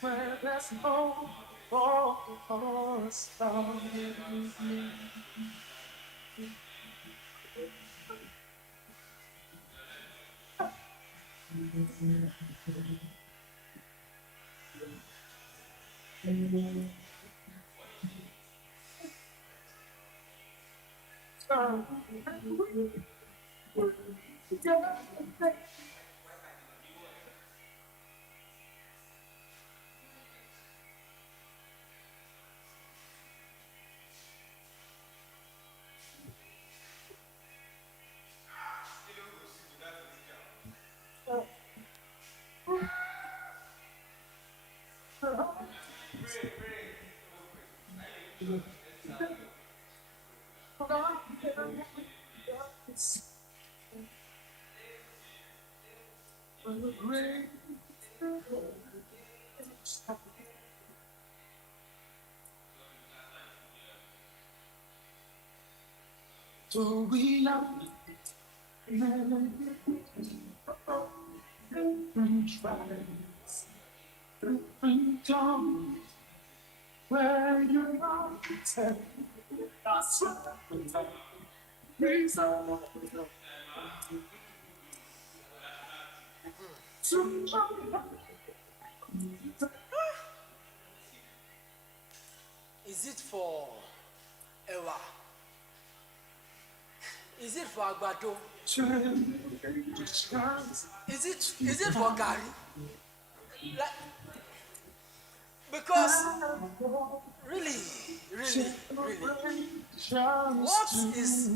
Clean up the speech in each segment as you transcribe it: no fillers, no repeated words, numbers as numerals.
Where there's hope for a star. So we love Come where you are, that's Is it for Ewa? Is it for Agbado? Is it for Gary? Like, because really, what is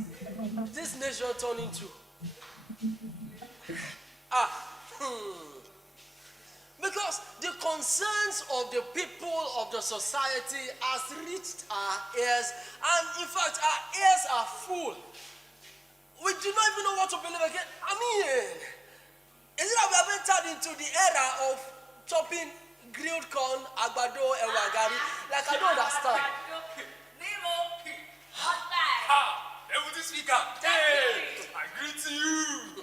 this nation turning to? Because the concerns of the people of the society has reached our ears, and in fact our ears are full. We do not even know what to believe again. I mean, is it that we have entered into the era of chopping grilled corn, agbado, ewa, gari? Like, I don't understand. Deputy Speaker, hey, I greet you.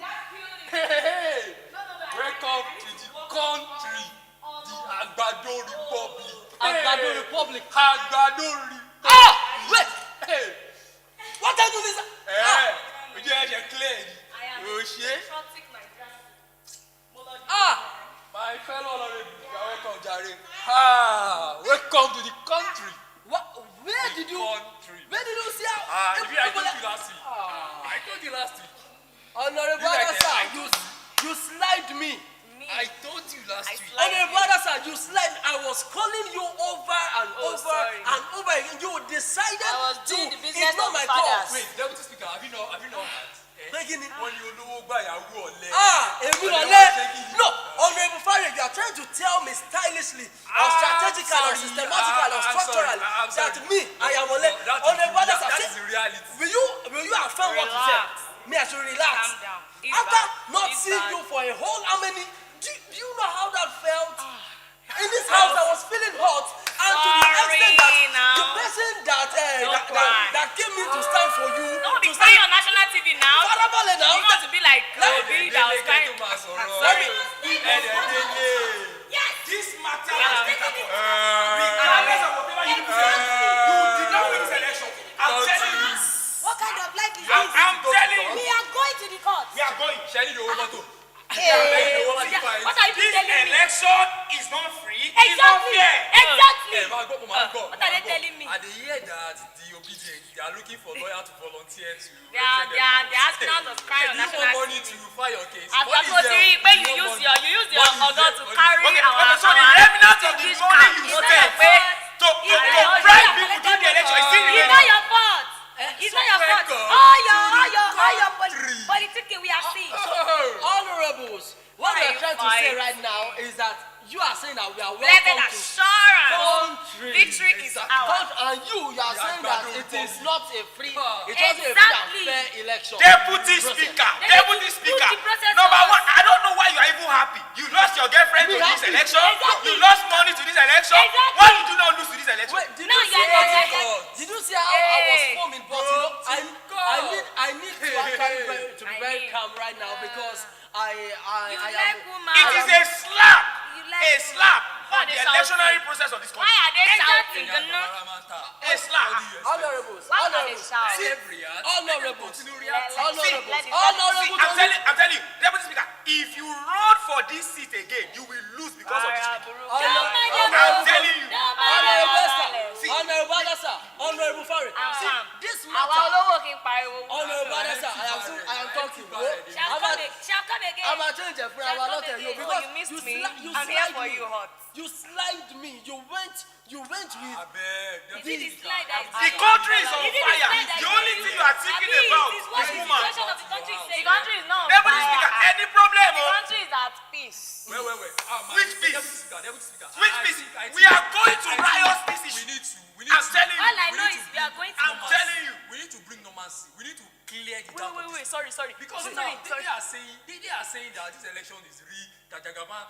Hey, welcome to the country, the Agbado Republic. Agbado Republic. Agbado Republic. Wait! Hey! What are you doing this? Would you have your claim? Patriotic my grandson. My fellow honorable, you are welcome, Jare. Welcome to the country. What? Where did you see how? I told you last week. I told you last week. Honorable Adasa, you slide me. I told you last week. Honorable Adasa, you slide. I was calling you over and over and over again. You decided to ignore my call. Wait, Deputy Speaker, have you not heard? Taking it. When you know by a wall, No, Honorable Farid, you are trying to tell me stylishly, or strategically, or systematically, or structurally that me, I am Ole. Honorable Adasa, that is the reality. will you affirm what you said? Me, I should relax. Calm down. After not seeing you for a whole how many? Do you know how that felt? In this house, I was feeling hot, and to the extent that the person that came in to stand for you, Don't be crying on national TV now. Farabale now. You want to be like Kobe that was crying. This matter Yeah. regardless of whatever you say, you did not win this election. I'm telling you. What kind of life is this? I'm telling you. We are going to the court. We are going. Shelly, you over to. What are you This telling me? election is not free. It's not Exactly. fair. Exactly. What What are they telling me? And they hear that the obedient, they are looking for lawyers to volunteer to. They are asking us to cry on You national want money TV. to file your case. I've Money got is to there. see when You you want use money. your Money is organ there. to carry Okay, our so the remnant of the English money camp. you It's spend not your to bribe people during the election is still It's remaining. not your fault. It's not your fault. All your politicking we are seeing. Honorables, what we are trying to say right now is that you are saying that we are Blessed welcome to assurance. country. Victory is ours. And you are saying that it is not a free, it wasn't a free and Exactly. fair election. Deputy Speaker, Deputy Speaker. Number one, I don't know why you are even happy. You lost your girlfriend to this election. You lost money to this election. Why did you not lose to this election? Wait, did No, you you see are how not. did you see how I was Hey. foaming? But you know, I need to actually to be very calm right You I like am. woman. It is a slap. You like A slap on the they shouting? electionary process of this Why country. are they shouting? A slap. Honorables. Why are they Honorables. shouting? See, honorables. Honorables. Let it- Honorables. I'm telling you, Deputy Speaker, if you run for this seat again, you will lose because of this speaker. I'm telling you. Honorable Esther. See. Honorable Adasa. Honorable Farid. See, this Àwa matter. olówó kì í pariwo. Honorable Adasa, I am talking. Shall come again. I'm a change for our lot of you because you missed me. you I'm here slide for me. you, hot. You slide me. You went with. Is it the slide that is The country is on Is it the fire. slide that The is only thing you are thinking about It is what is the woman. situation of the country is saying. The country is not on Deputy Speaker, fire. any problem? The Oh? country is at peace. Which peace? Which Which peace? We are going to riot this issue. We I'm telling All you. I know is we are going to. I'm telling you. We need to bring normalcy. We need to clear the doubt. Wait. Sorry. Because now they are saying that this election is rigged. That Jagaba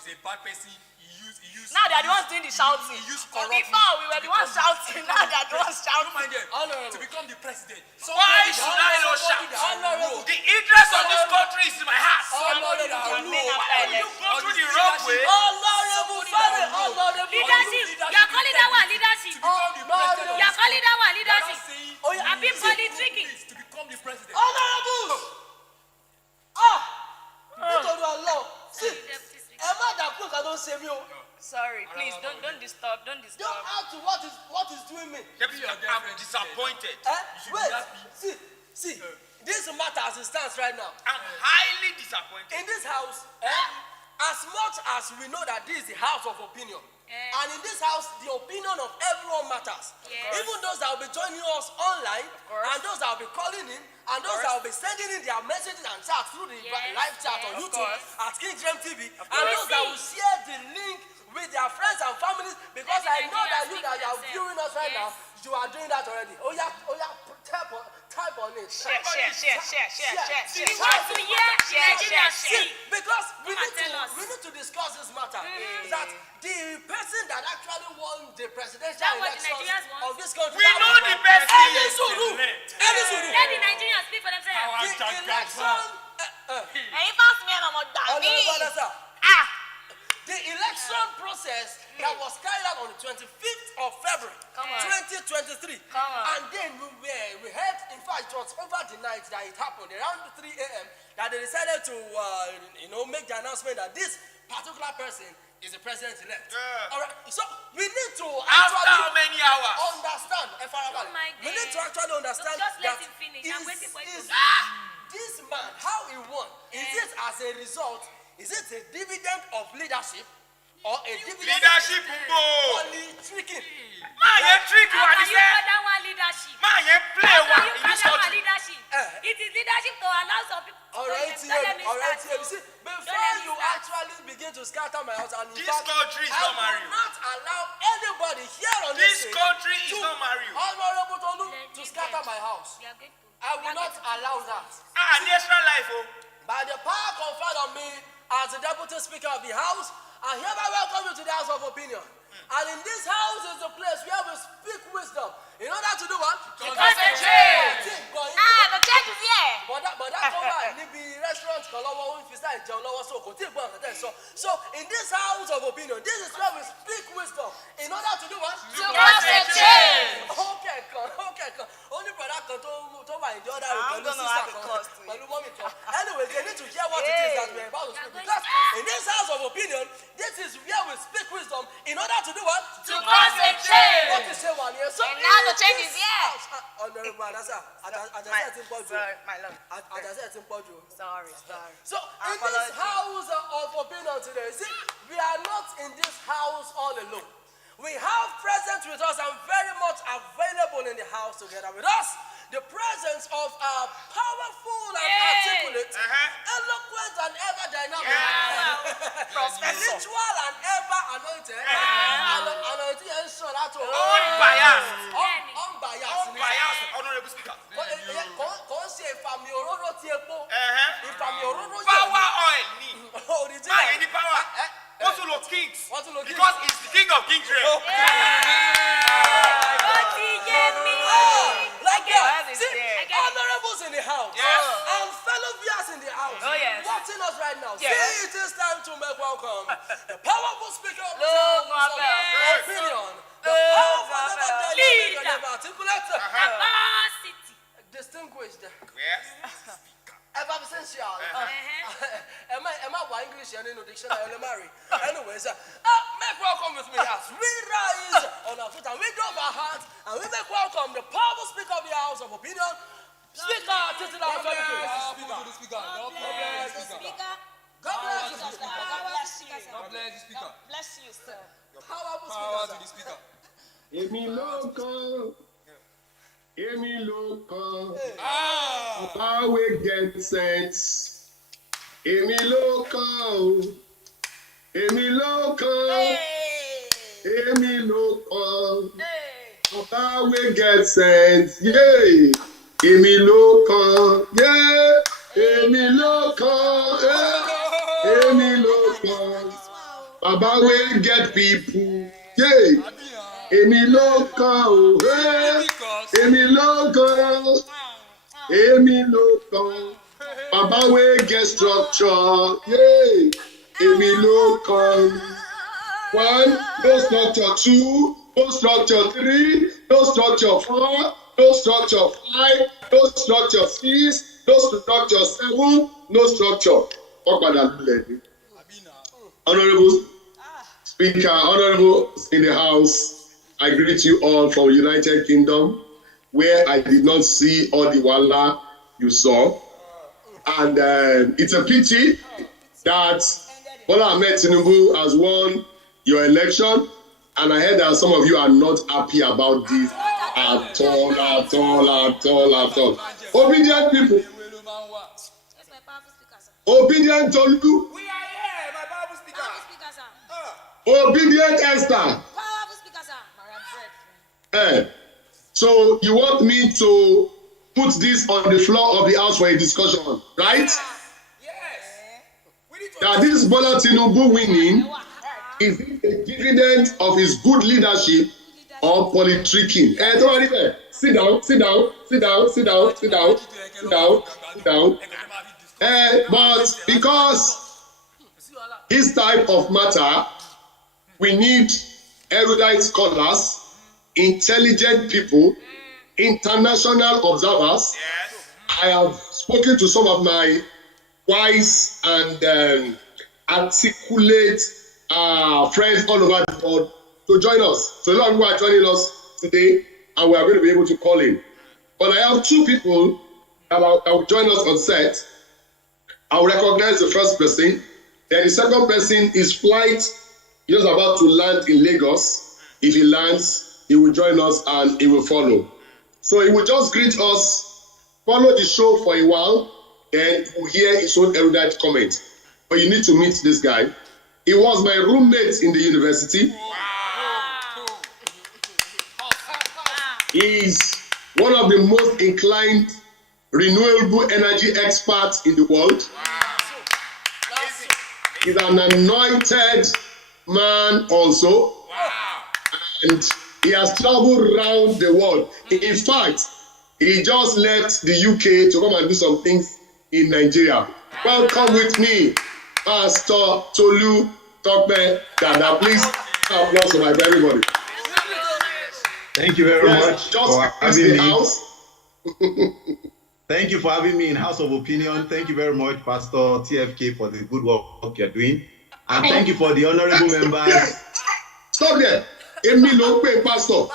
is a bad person. He used. Now they are the ones doing the shouting. He used Before corruption. we were the ones shouting. Now they are the ones Don't shouting. mind them. Honorable. To become the president. Why should I not shout? Honorable. The interest of this country is in my heart. Honorable. Why will you go through the wrong way? Honorable Farid. Honorable. Leadership. You are calling that one leadership. Honorable. You are calling that one leadership. Oh, yeah. I've been politricking. To become the president. Honorables. Nítorí Ọlọ́run. See, ẹ má dàkú nǹkan tó ń ṣe mí o. Sorry, please don't disturb. Don't Don't disturb. add to what is doing me. Deputy Speaker, I'm disappointed. Wait, see, this matter as it stands right now. I'm highly disappointed. In this house, as much as we know that this is the house of opinion, and in this house, the opinion of everyone matters. Yes. Even those that will be joining us online, and those that will be calling in, and those that will be sending in their messages and chats through the Yes, live chat yes, on of YouTube course. at King Dream TV, and course. those that will share the link with their friends and families, because Let the I know that Nigerians you speak that for are themselves. viewing us right Yes. now, you are doing that already. Oh yeah, type on it. Share. Share. We want to hear the Nigerians See, speak. because we Come and need tell us. to discuss this matter. That the person that actually won the presidential That what the elections Nigerians want? of this country. We know the best Any thing. Zulu. Let the Nigerians speak for themselves. The election. Ẹ̀yin fans mi ẹ̀ mọ̀ gbà mí. The election process that was carried out on the 25th of February, Come on. 2023. Come on. And then we heard, in fact, it was over the night that it happened, around 3 a.m., that they decided to, make the announcement that this particular person is the president-elect. Yeah. All right. So we need to After actually how many hours? understand. Don't mind We need to them. actually understand Just let that him finish. I'm waiting for him to this man, how he won, is it as a result, is it a dividend of leadership or a dividend Leadership of go. politricking? Man, you trick you How and can he you said, call that one leadership? man, you play How one can you in call this that one country. leadership? It is leadership to allow some people. All right, Don't let me start. You see, before let me you start. actually begin to scatter my house, and in This fact, country is I not will Mario. not allow anybody here on This stage country is to not Mario. Honorable Tolu Let to me scatter get- my house. We are going to- I will not allow that. National life, oh. By the power conferred on me as the Deputy Speaker of the House, I hereby welcome you to the House of Opinion. And in this house is the place where we speak wisdom. In order to do what? To concentrate. The church is here. But that over níbi restaurant kan lọ́wọ́ ó ń fi sáì jẹun lọ́wọ́ so kò tí ì gbọ́ nǹkan tẹ̀ sọ. So in this house of opinion, this is where we speak wisdom. In order to do what? To concentrate. Okay kan. Only brother kan tó wà in the other room pẹ̀lú sister kan pẹ̀lú mọ́mì kan. Anyway, they need to hear what it is that we are about to speak. Because in this house of opinion, this is where we speak wisdom in order to do what? To concentrate. What is say one here? So And now the in change this is here. house- Honorable Adasa, Adasa ti ń pọ̀ jù. My love. Adasa ti ń pọ̀ jù. Sorry. So in this house of opinion today, see, we are not in this house all alone. We have present with us and very much available in the house together with us. The presence of our powerful and articulate, eloquent and ever dynamic, spiritual and ever anointed, anointed and so that Unbiased. unbiased. Honorable Speaker. Kò ń ṣe ìfàmì òróró ti epo. Ìfàmì òróró yẹn. Power oil ni. Original. Man, any power. Want to look kings. Want to look kings. Because he's the king of King Dre. Ó ti yé mi. Like that. I See, get it. honorables in the house Yes. and fellow viewers in the house Oh, yes. watching us right make welcome the powerful speaker of Look, this house of opinion. The powerful, never dead, never articulate, Capacity. distinguished, Yes. essential. Am I English and in the dictionary? Anyways, make welcome with me as we rise on our feet and we drop our hearts and we make welcome the powerful speaker of the house of opinion. Speaker, titular Speaker. God bless the speaker. God bless you, speaker. God bless the speaker. Bless you, sir. Powerful Power to speaker. the speaker. Èmi ló kàn. Papa wey get sense. Èmi ló kàn. Papa wey get sense. Yeah. Èmi ló kàn. Yeah. Èmi ló kàn. Papa wey get people. Yeah. Èmi ló kàn o, èmi ló kàn. Baba wey get structure, yeah. Èmi ló kàn. 1, no structure. 2, no structure. 3, no structure. 4, no structure. 5, no structure. 6, no structure. 7, no structure. Honorable Speaker, honorable in the House, I greet you all from United Kingdom, where I did not see all the wala you saw. And it's a pity that Bola Ahmed TINUBU has won your election. And I heard that some of you are not happy about this at all. Obedient people. That's my powerful speaker, sir. Obedient Tolu. We are here, my Bible speaker. Powerful speaker, sir. Obedient Esther. Powerful speaker, sir. So you want me to put this on the floor of the House for a discussion, right? Yes. We need to. That this Bola TINUBU winning is a dividend of his good leadership or politricking. Sit down. But because this type of matter, we need erudite scholars, intelligent people, international observers. Yes. I have spoken to some of my wise and articulate friends all over the world to join us. So a lot of people are joining us today, and we are going to be able to call in. But I have 2 people that will join us on set. I will recognize the first person. Then the second person is flight. He is about to land in Lagos. If he lands, he will join us and he will follow. So he will just greet us, follow the show for a while, then you will hear his own erudite comment. But you need to meet this guy. He was my roommate in the university. He is one of the most inclined renewable energy experts in the world. He's an anointed man also. And he has traveled around the world. In fact, he just left the UK to come and do some things in Nigeria. Welcome with me, Pastor Tolu Tokbe Dada. Please, applause for everybody. Thank you very much Just for having me. House. Thank you for having me in House of Opinion. Thank you very much, Pastor TFK, for the good work you're doing. And thank you for the honorable members. Stop there. Emi ló pè pastor.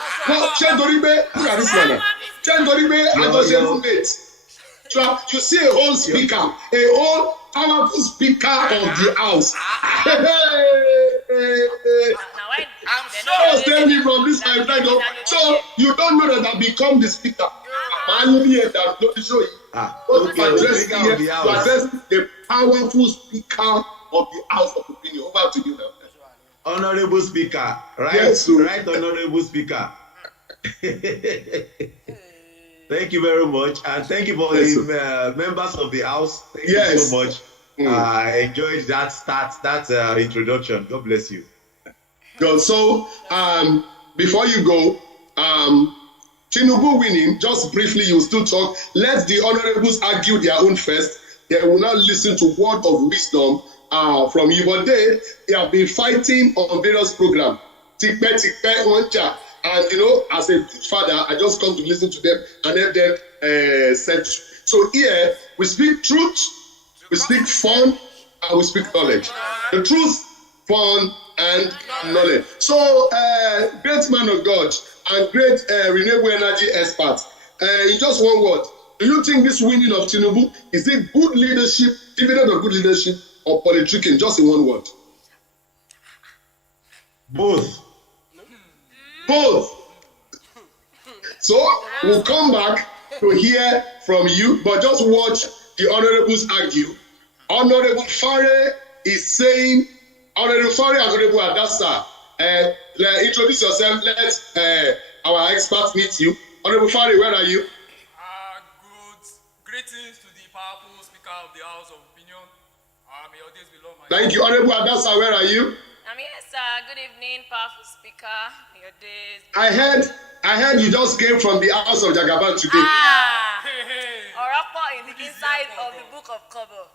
Ṣé nítorí pé look at this man. Ṣé nítorí pé àjọṣe roommate. You see a whole speaker, a whole powerful speaker of the house. I'm sure. Tell me from this side, so you don't know that I become the speaker. Man, here that don't show you. Okay, Address Speaker of the to House. address the powerful speaker of the House of Opinion. Over to you now. Honorable Speaker, right? Yes, sir. Right, Honorable Speaker. Thank you very much, and thank you for Yes, the members of the House. Thank you Yes. so much. I enjoyed that introduction. God bless you. Good. So, before you go, TINUBU winning, just briefly, you still talk. Let the honorables argue their own first. they will not listen to word of wisdom from you. But they have been fighting on various programs. And as a good father, I just come to listen to them and help them set. So here we speak truth, we speak fun, and we speak knowledge. The truth, fun, and knowledge. So great man of God and great renewable energy expert. In just one word, do you think this winning of TINUBU is it good leadership, dividend of good leadership, or politricking? Just in one word. Both. Both. So we'll come back to hear from you, but just watch the honorables argue. Honorable Fare is saying, Honorable Fare and Honorable Adasa, introduce yourself. Let our experts meet you. Honorable Fare, where are you? Good. Greetings to the powerful speaker of the House of Opinion. May your days be long. Thank you. Honorable Adasa, where are you? I'm here, sir. Good evening, powerful speaker. May your days. I heard you just came from the house of Jagaban today. Oracle in the inside of the book of Kobo.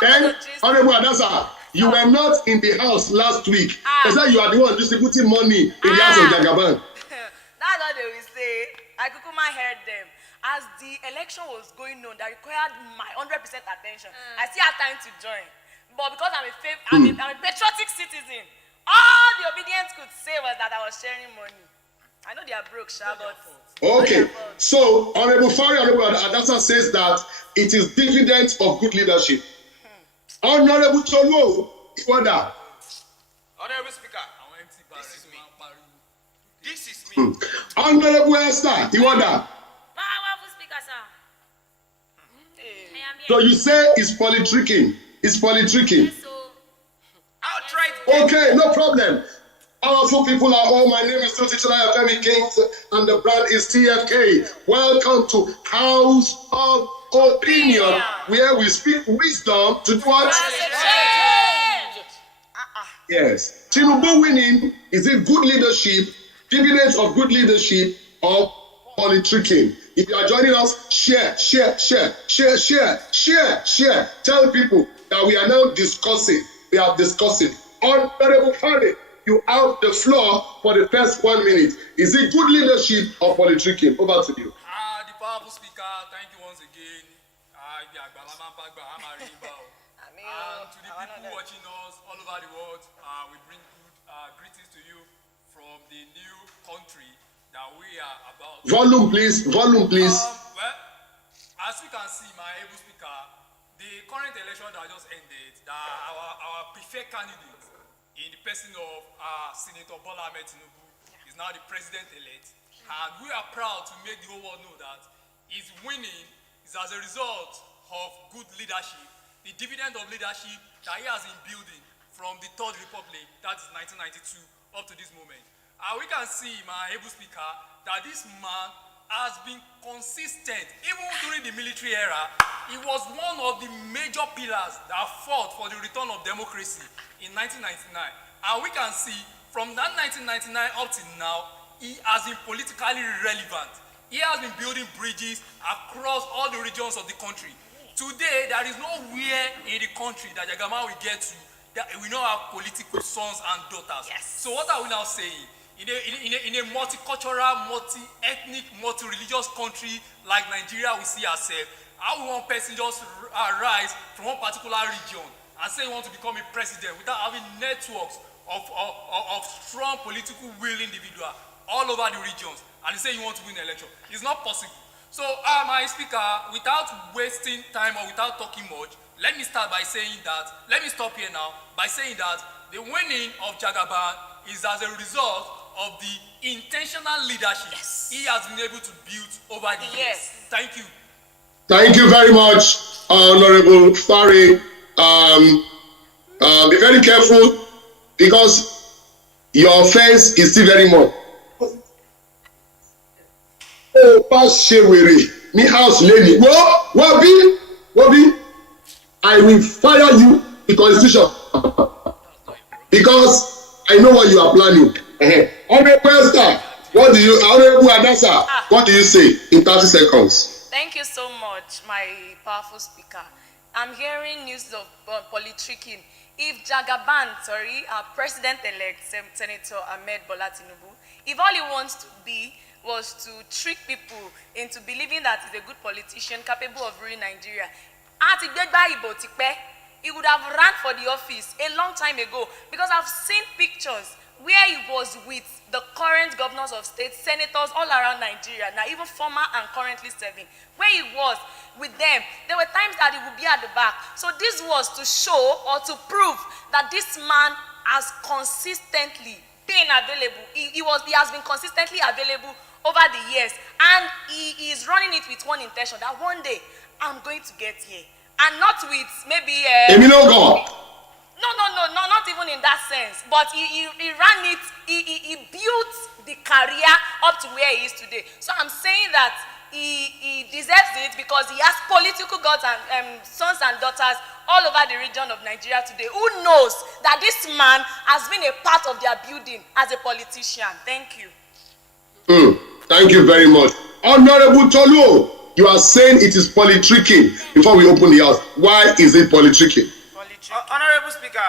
Then, Honorable Adasa, you were not in the house last week. They said you are the one distributing money in the house of Jagaban. That's what they will say. I Kukuma heard them. As the election was going on, that required my 100% attention. I still had time to join. But because I'm a patriotic citizen, all the obedience could say was that I was sharing money. I know they are broke, but... Okay, so Honorable Fari, Honorable Adasa says that it is dividends of good leadership. Honorable Cholo, order. Honorable Speaker, this is me. This is me. Honorable Esther, order. Powerful speaker, sir. So you say it's politricking. It's politricking. Yes, so... Outright. Okay, no problem. Powerful people are all. My name is Tutichara Femi Kings, and the brand is TFK. Welcome to House of Opinion, where we speak wisdom to do what? Yes. TINUBU winning is it good leadership, dividends of good leadership, or politricking? If you are joining us, share. Tell people that we are now discussing. We are discussing. Honorable Fari, you have the floor for the first 1 minute. Is it good leadership or politricking? Over to you. The powerful speaker, thank you once again. And to the people watching us all over the world, we bring good greetings to you from the new country that we are about. Volume, please. Well, as you can see, my able speaker, the current election that just ended, our preferred candidate in the person of Senator Bola Ahmed TINUBU is now the president-elect, and we are proud to make the whole world know that his winning is as a result of good leadership, the dividend of leadership that he has been building from the Third Republic, that is 1992, up to this moment. And we can see, my able speaker, that this man has been consistent. Even during the military era, he was one of the major pillars that fought for the return of democracy in 1999. And we can see, from that 1999 up to now, he has been politically relevant. He has been building bridges across all the regions of the country. Today, there is nowhere in the country that Jagama will get to that we don't have political sons and daughters. Yes. So what are we now saying? In a multicultural, multi-ethnic, multi-religious country like Nigeria, we see ourselves. How will one person just rise from one particular region and say he wants to become a president without having networks of strong political will individuals all over the regions, and he say he wants to win the election? It's not possible. So, my speaker, without wasting time or without talking much, let me start by saying that, let me stop here now by saying that the winning of Jagaban is as a result of the intentional leadership he has been able to build over the years. Thank you. Thank you very much, Honorable Fari. Be very careful because your offense is still very more. Oh, pass Shewere, me house lady. Wabi, I will fire you the constitution because I know what you are planning. Honorable Esther, Honorable Adasa, what do you say in 30 seconds? Thank you so much, my powerful speaker. I'm hearing news of politricking. If Jagaban, our president-elect, Senator Ahmed Bola TINUBU, if all he wants to be was to trick people into believing that he's a good politician capable of ruling Nigeria, he would have run for the office a long time ago, because I've seen pictures where he was with the current governors of states, senators all around Nigeria, now even former and currently serving, where he was with them. There were times that he would be at the back. So this was to show or to prove that this man has consistently been available. He has been consistently available over the years, and he is running it with one intention, that one day I'm going to get here, and not with maybe No, not even in that sense. But he ran it, he built the career up to where he is today. So I'm saying that he deserves it, because he has political gods and sons and daughters all over the region of Nigeria today who knows that this man has been a part of their building as a politician. Thank you. Thank you very much. Honorable Tolu, you are saying it is politricking. Before we open the house, why is it politricking? Honorable Speaker,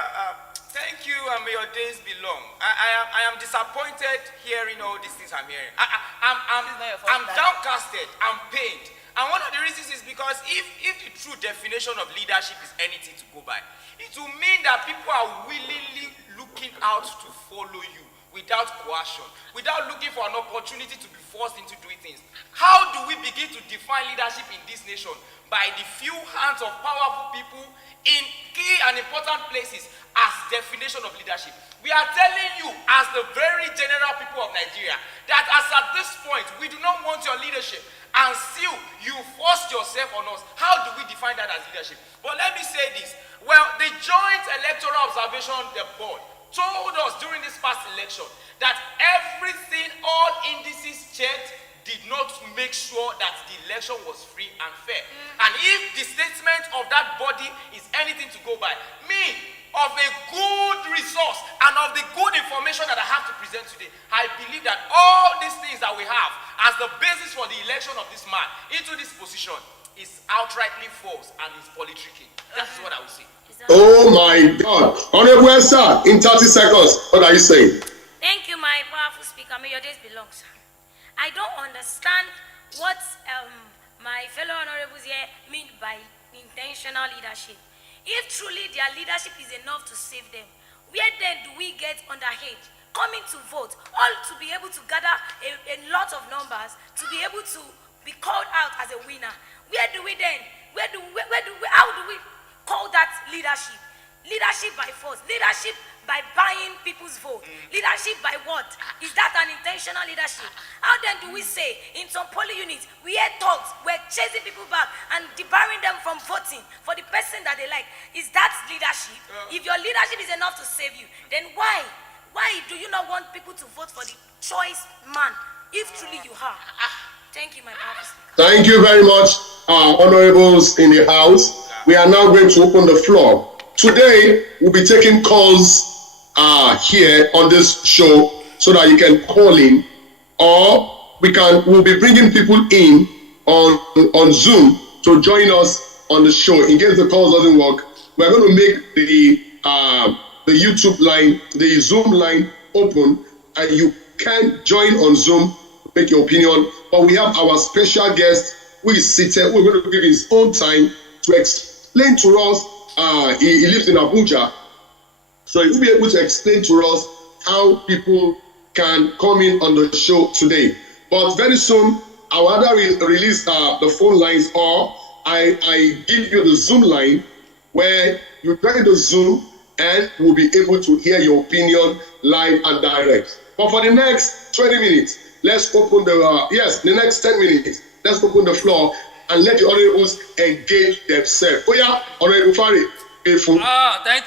thank you, and may your days be long. I am disappointed hearing all these things I'm hearing. I'm downcasted, I'm pained. And one of the reasons is because if the true definition of leadership is anything to go by, it will mean that people are willingly looking out to follow you without coercion, without looking for an opportunity to be forced into doing things. How do we begin to define leadership in this nation? By the few hands of powerful people in key and important places as definition of leadership. We are telling you, as the very general people of Nigeria, that as at this point, we do not want your leadership, and still you forced yourself on us. How do we define that as leadership? But let me say this. Well, the Joint Electoral Observation Board told us during this past election that everything, all indices checked, did not make sure that the election was free and fair. And if the statement of that body is anything to go by, me, of a good resource and of the good information that I have to present today, I believe that all these things that we have as the basis for the election of this man into this position is outrightly false and is politricking. That is what I would say. Oh my God. Honorable Esther, in 30 seconds, what are you saying? Thank you, my powerful speaker. May your days be long, sir. I don't understand what my fellow honorables here mean by intentional leadership. If truly their leadership is enough to save them, where then do we get underage, coming to vote, all to be able to gather a lot of numbers, to be able to be called out as a winner? Where do we then, how do we call that leadership? Leadership by force, leadership by buying people's vote, leadership by what? Is that an intentional leadership? How then do we say in some polling units, we hear talks, we're chasing people back and debarring them from voting for the person that they like? Is that leadership? If your leadership is enough to save you, then why do you not want people to vote for the choice man, if truly you are? Thank you, my powerful speaker. Thank you very much, honorables in the house. We are now going to open the floor. Today, we'll be taking calls here on this show so that you can call in, or we'll be bringing people in on Zoom to join us on the show. In case the calls doesn't work, we're going to make the YouTube line, the Zoom line open, and you can join on Zoom, make your opinion. But we have our special guest who is seated. We're going to give his own time to explain to us. He lives in Abuja, so he will be able to explain to us how people can come in on the show today. But very soon, I will either release the phone lines, or I give you the Zoom line where you try the Zoom and we'll be able to hear your opinion live and direct. But for the next 20 minutes, let's open the next 10 minutes, let's open the floor and let the honorables engage themselves. Oh yeah, Honorable Fari. Thank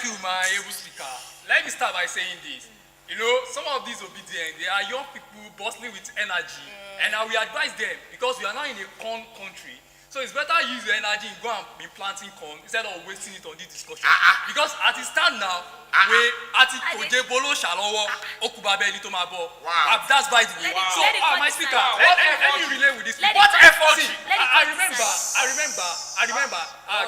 you, my able speaker. Let me start by saying this. You know, some of these obedient, they are young people bustling with energy. And now we advise them, because we are now in a corn country, so it's better use your energy and go and be planting corn instead of wasting it on this discussion. Because at the stand now, we at it Ojebolo Shalowo Okubabe Litomabo. That's by the way. So, my speaker, let me relay with this. What effort? remember.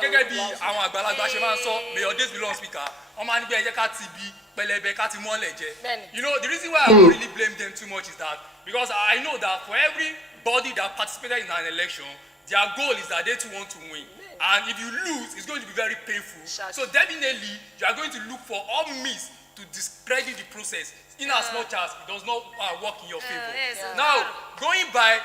Gẹ́gẹ́ bí àwọn àgbàlagbà ṣe máa ń sọ, may your days be long, speaker. Ọmọ ànígbé ẹ̀jẹ̀ ká ti bí pẹlẹbẹ ká ti mọ́lẹ̀ jẹ. You know, the reason why I don't really blame them too much is that because I know that for everybody that participated in an election, their goal is that they too want to win. And if you lose, it's going to be very painful. So definitely, you are going to look for all means to discredit the process in as much as it does not work in your favor. Now, going by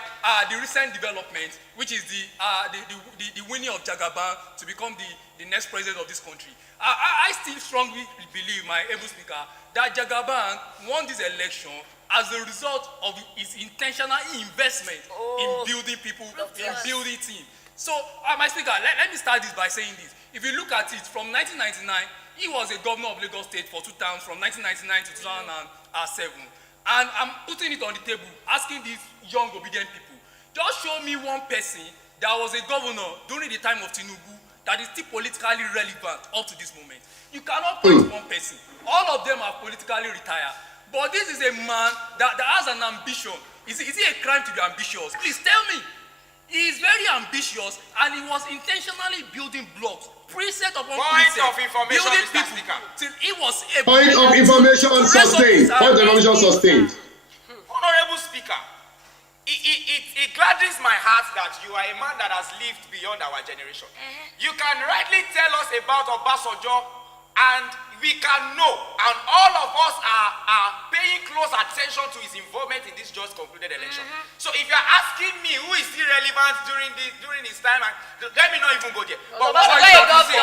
the recent development, which is the winning of Jagaban to become the next president of this country, I still strongly believe, my able speaker, that Jagaban won this election as a result of his intentional investment in building people, in building team. So, my speaker, let me start this by saying this. If you look at it, from 1999, he was a governor of Lagos State for 2 terms, from 1999 to 2007. And I'm putting it on the table, asking these young, obedient people, just show me one person that was a governor during the time of TINUBU that is still politically relevant up to this moment. You cannot point to one person. All of them are politically retired. But this is a man that has an ambition. Is it a crime to be ambitious? Please tell me. He is very ambitious and he was intentionally building blocks, precept upon precept, building people till he was able. Point of information sustained. Point of information sustained. Honorable Speaker, it gladdens my heart that you are a man that has lived beyond our generation. You can rightly tell us about Obasanjo, and we can know, and all of us are paying close attention to his involvement in this just concluded election. So if you are asking me who is still relevant during his time, let me not even go there. But what I'm about to say,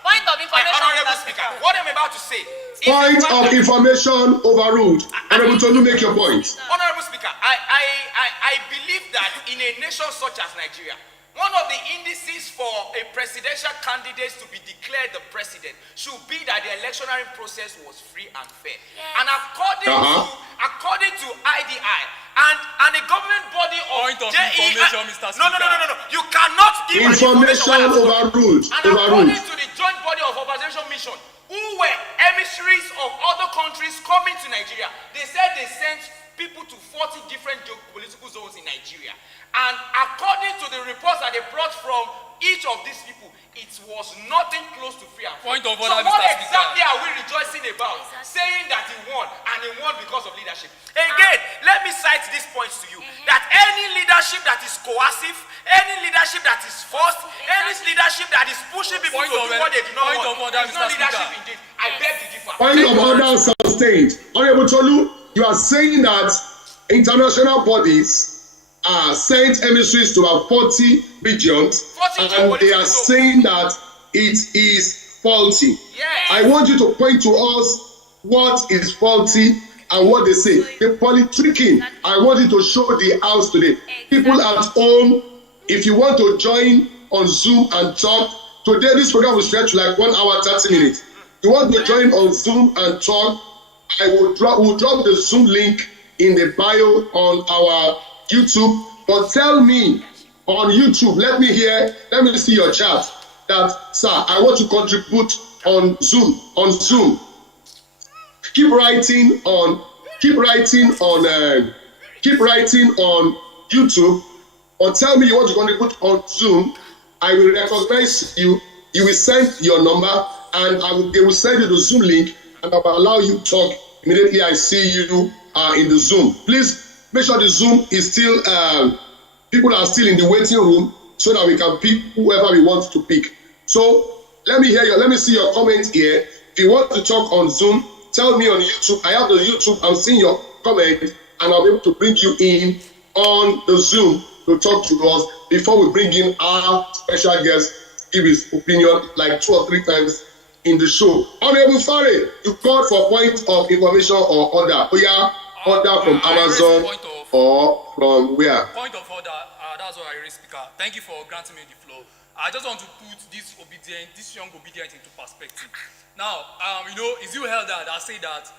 Point of information, Honorable Speaker, what I'm about to say. Point of information overruled. Honorable Tolu, make your point. Honorable Speaker, I believe that in a nation such as Nigeria, one of the indices for a presidential candidate to be declared the president should be that the electionary process was free and fair. And according to IDI and a government body of point of information, Mr. Speaker. No. You cannot give information overruled. And according to the joint body of observation mission, who were emissaries of other countries coming to Nigeria, they said they sent people to 40 different geopolitical zones in Nigeria. And according to the reports that they brought from each of these people, it was nothing close to free and fair. Point of So order, what Mr. exactly Speaker. are we rejoicing about? Saying that he won, and he won because of leadership. Again, let me cite these points to you. That any leadership that is coercive, any leadership that is forced, any leadership that is pushing people to do what they do not want, is not leadership indeed. I beg to differ. Point of order sustained. Honorable Tolu, you are saying that international bodies sent emissaries to about 40 regions, and they are saying that it is faulty. Yes. I want you to point to us what is faulty and what they say. The politricking, I want you to show the house today. People at home, if you want to join on Zoom and talk, today this program will stretch like 1 hour 30 minutes. You want to join on Zoom and talk, we'll drop the Zoom link in the bio on our YouTube. But tell me on YouTube, let me see your chat that, sir, I want to contribute on Zoom. Keep writing on YouTube, or tell me you want to contribute on Zoom. I will recognize you. You will send your number, and they will send you the Zoom link, and I will allow you to talk immediately. I see you in the Zoom. Please make sure the Zoom is still, people are still in the waiting room so that we can pick whoever we want to pick. So let me see your comment here. If you want to talk on Zoom, tell me on YouTube. I have the YouTube, I'm seeing your comment, and I'll be able to bring you in on the Zoom to talk to us before we bring in our special guest, give his opinion like 2 or 3 times in the show. Honorable Fare, you called for point of information or order. Order from Amazon or from where? Point of order, that's what I raised, Speaker. Thank you for granting me the floor. I just want to put this young obedient into perspective. Now, it's you elder that say that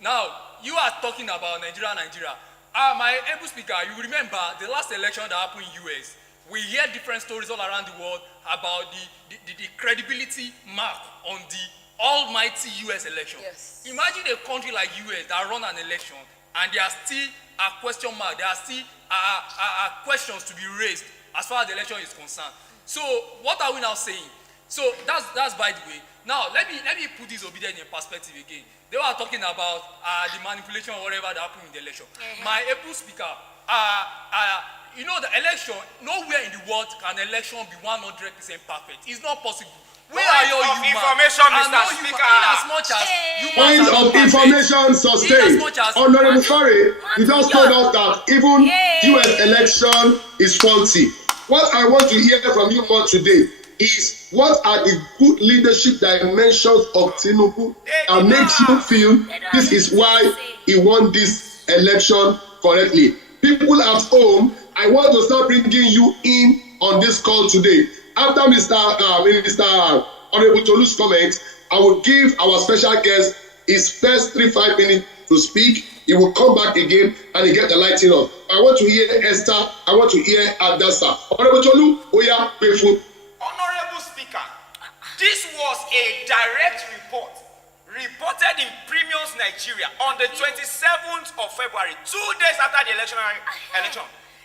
now, you are talking about Nigeria. My able speaker, you remember the last election that happened in US. We hear different stories all around the world about the credibility mark on the almighty US election. Yes. Imagine a country like US that run an election and there are still a question mark, there are still questions to be raised as far as the election is concerned. So what are we now saying? So that's by the way. Now let me put this obedience in perspective again. They were talking about the manipulation or whatever that happened in the election. My able speaker, you know, the election, nowhere in the world can election be 100% perfect. It's not possible. Where are your information, Mr. Speaker? In as much as Point of information sustained. Honorable Fari, you just told us that even US election is faulty. What I want to hear from you more today is what are the good leadership dimensions of TINUBU that makes you feel this is why he won this election correctly. People at home, I want to start bringing you in on this call today. After Mr. Honorable Tolu's comment, I will give our special guest his first 3-5 minutes to speak. He will come back again and he get the lighting on. I want to hear Esther. I want to hear Adasa. Honorable Tolu, Oya, Pefu. Honorable Speaker, this was a direct report reported in Premiums Nigeria on the 27th of February, 2 days after the election.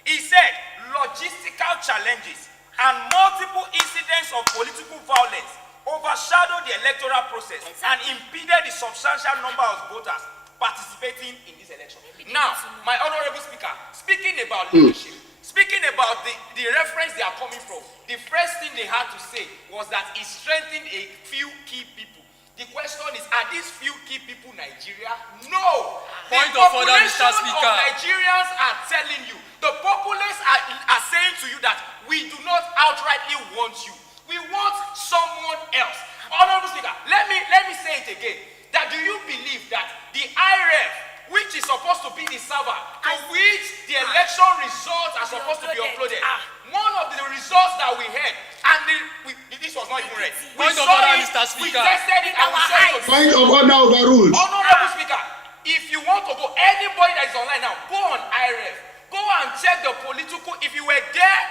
He said logistical challenges and multiple incidents of political violence overshadowed the electoral process and impeded the substantial number of voters participating in this election. Now, my honorable speaker, speaking about leadership, speaking about the reference they are coming from, the first thing they had to say was that it strengthened a few key people. The question is, are these few key people Nigeria? No. Point the of order, population Mr. Speaker. of Nigerians are telling you, the populace are saying to you that we do not outrightly want you. We want someone else. Honorable Speaker, let me say it again. That do you believe that the IRF, which is supposed to be the server to which the election results are supposed to be uploaded, one of the results that we had, and this was not even read. Point of order, Mr. Speaker. We tested it and we saw it to be. Point of order overruled. Honorable Speaker, if you want to go, anybody that is online now, go on IRF, go and check the political. If you were there,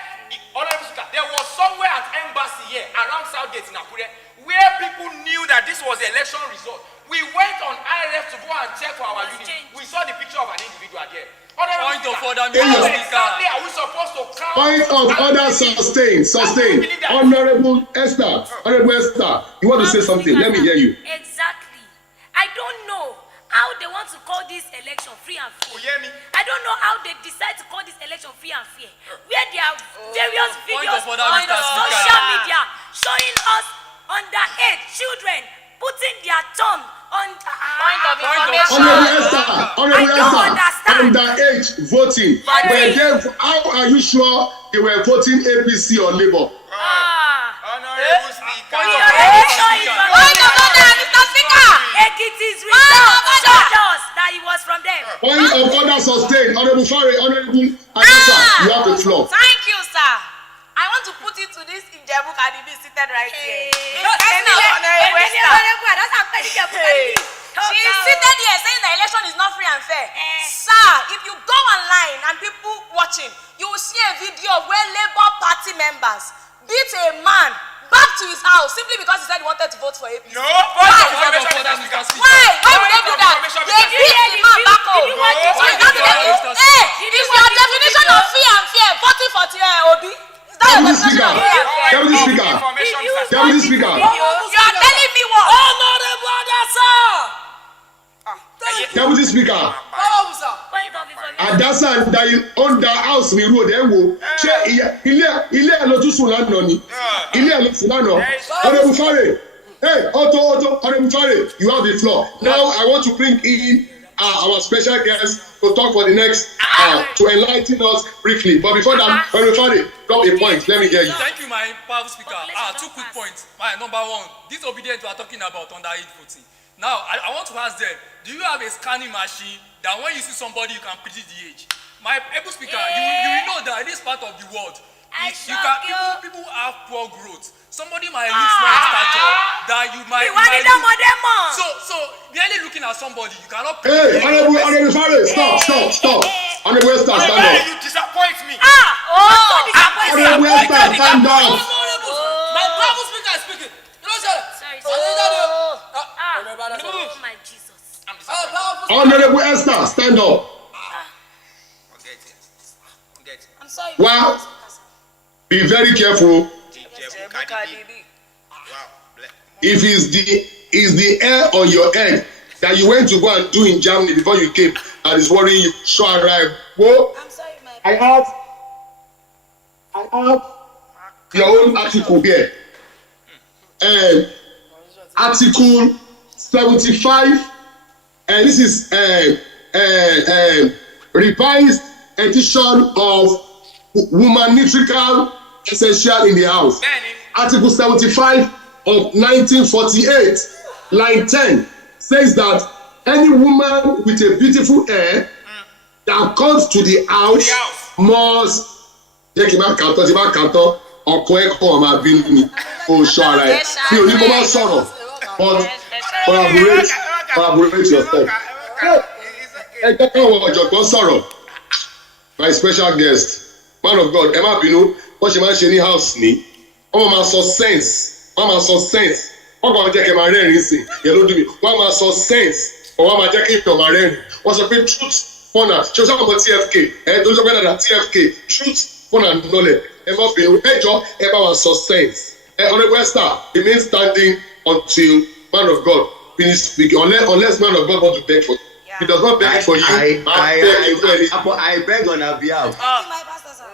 Honorable Speaker, there was somewhere at embassy here around Southgate in Akure where people knew that this was the election result. We went on IRF to go and check for our unit. We saw the picture of an individual there. Point of order, Mr. Mr. Speaker. Exactly are we supposed to count? Point of order sustained. Honorable Esther, you want to say something? Let me hear you. Exactly. I don't know how they want to call this election free and fair. You hear me? I don't know how they decide to call this election free and fair. Where there are various videos of order, on Mr. Speaker. social media showing us underage children putting their tongue on Point of information. Honorable Esther, underage voting. How are you sure they were voting APC or Labour? Honorable Speaker. Point of order, Mr. Speaker. Ekiti's results showed us that it was from them. Point of order sustained. Honorable Fari, Honorable Adasa, you have the floor. Thank you, sir. I want to put it to this Ijebu Kadibi seated right here. She is seated here saying the election is not free and fair. Sir, if you go online and people watching, you will see a video where Labour Party members beat a man back to his house simply because he said he wanted to vote for APC. No, point of information, Mr. Speaker. Why would they do that? They beat the man back home. Hey, is your definition of free and fair voting for Obi? Deputy Speaker. You are telling me what? Honorable Adasa. Deputy Speaker. Point of information. Adasa and Dayi under house mi road ẹ wo ṣé ilé ẹ ló tún sùn lánàá ni ilé ẹ ló sùn lánàá Honorable Fari, hey Honorable Fari, you have the floor. Now I want to bring in our special guest to talk for the next to enlighten us briefly. But before that, Honorable Fari, drop a point. Let me hear you. Thank you, my powerful speaker. Two quick points. My number one, disobedience we are talking about underage voting. Now, I want to ask them, do you have a scanning machine that when you see somebody, you can predict the age? My able speaker, you know that in this part of the world, people have poor growth. Somebody might look small in stature, that you might so merely looking at somebody, you cannot Hey, Honorable Fari, stop. Honorable Esther, stand up. You disappoint me. Honorable Esther, stand up. My powerful speaker is speaking. You know, sir. Sorry. Honorable Esther, stand up. Forget it. Forget it. I'm sorry. Wow. Mr. Speaker, sir. Be very careful. Wow. Bless. If is the hair on your head that you went to go and do in Germany before you came and is worrying you, so arrive. Well, I'm sorry, my I have your own article here. Article 75, and this is revised edition of Woman-Nitrical Essential in the House. Article 75 of 1948, line 10, says that any woman with a beautiful hair that comes to the house must jẹ́ kí n bá kàtọ́ tí bá kàtọ́ ọkọ ẹ̀kọ́ ọmọ àbínú mi kò sọ ara ẹ̀ bí onímọ̀ bá sọ̀rọ̀ but collaborate yourself. Ẹ jẹ́ káwọn ọ̀jọ̀gbọ́n sọ̀rọ̀. My special guest, man of God, ẹ má bínú wọ́n ṣe máa ń ṣe ní house ní wọ́n máa sọ sense wọ́n máa sọ sense wọ́n kàn jẹ́ kí ẹ máa rẹ́rìn-ín sí yẹn ló dùn mí wọ́n máa sọ sense wọ́n máa jẹ́ kí èèyàn máa rẹ́rìn-ín wọ́n sọ pé truth fun and ṣe o sábà mọ TFK ẹ tó sọ pé dada TFK truth fun and knowledge ẹ má bínú ẹ jọ ẹ bá wa sọ sense ẹ Honourable Esther remain standing until man of God finish speaking unless man of God want to beg for you. He does not beg for you. I beg on her behalf. My pastor, sir.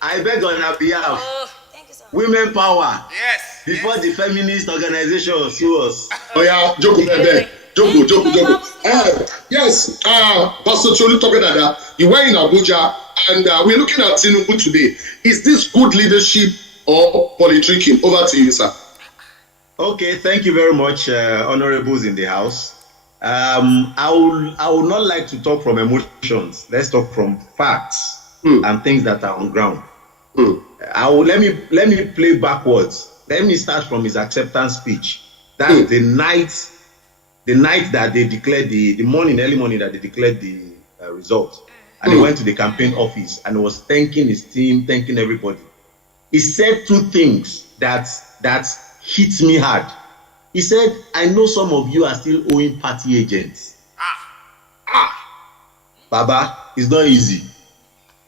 I beg on her behalf. Thank you, sir. Women power. Yes. Before the feminist organization sue us. Oya, jókòó bẹ́ẹ̀ jókòó. Yes, Pastor Cholu talking about that. You were in Abuja and we're looking at TINUBU today. Is this good leadership or politricking? Over to you, sir. Okay, thank you very much, honorables in the house. I would not like to talk from emotions. Let's talk from facts and things that are on ground. Let me play backwards. Let me start from his acceptance speech. That's the night that they declared early morning that they declared the result. And he went to the campaign office and was thanking his team, thanking everybody. He said two things that hit me hard. He said, I know some of you are still owing party agents. Baba, it's not easy.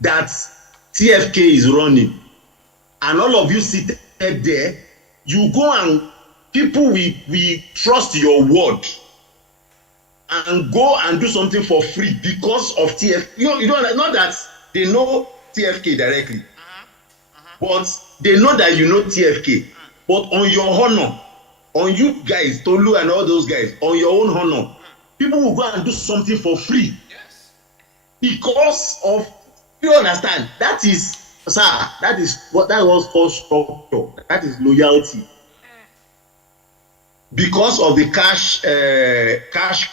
That TFK is running. And all of you sit there, you go and people will trust your word and go and do something for free because of TFK. You don't not that they know TFK directly, but they know that you know TFK. But on your honor, on you guys, Tolu and all those guys, on your own honor, people will go and do something for free. Yes. Because of, you understand, that is, sir, that is what that was called structure. That is loyalty. Because of the cash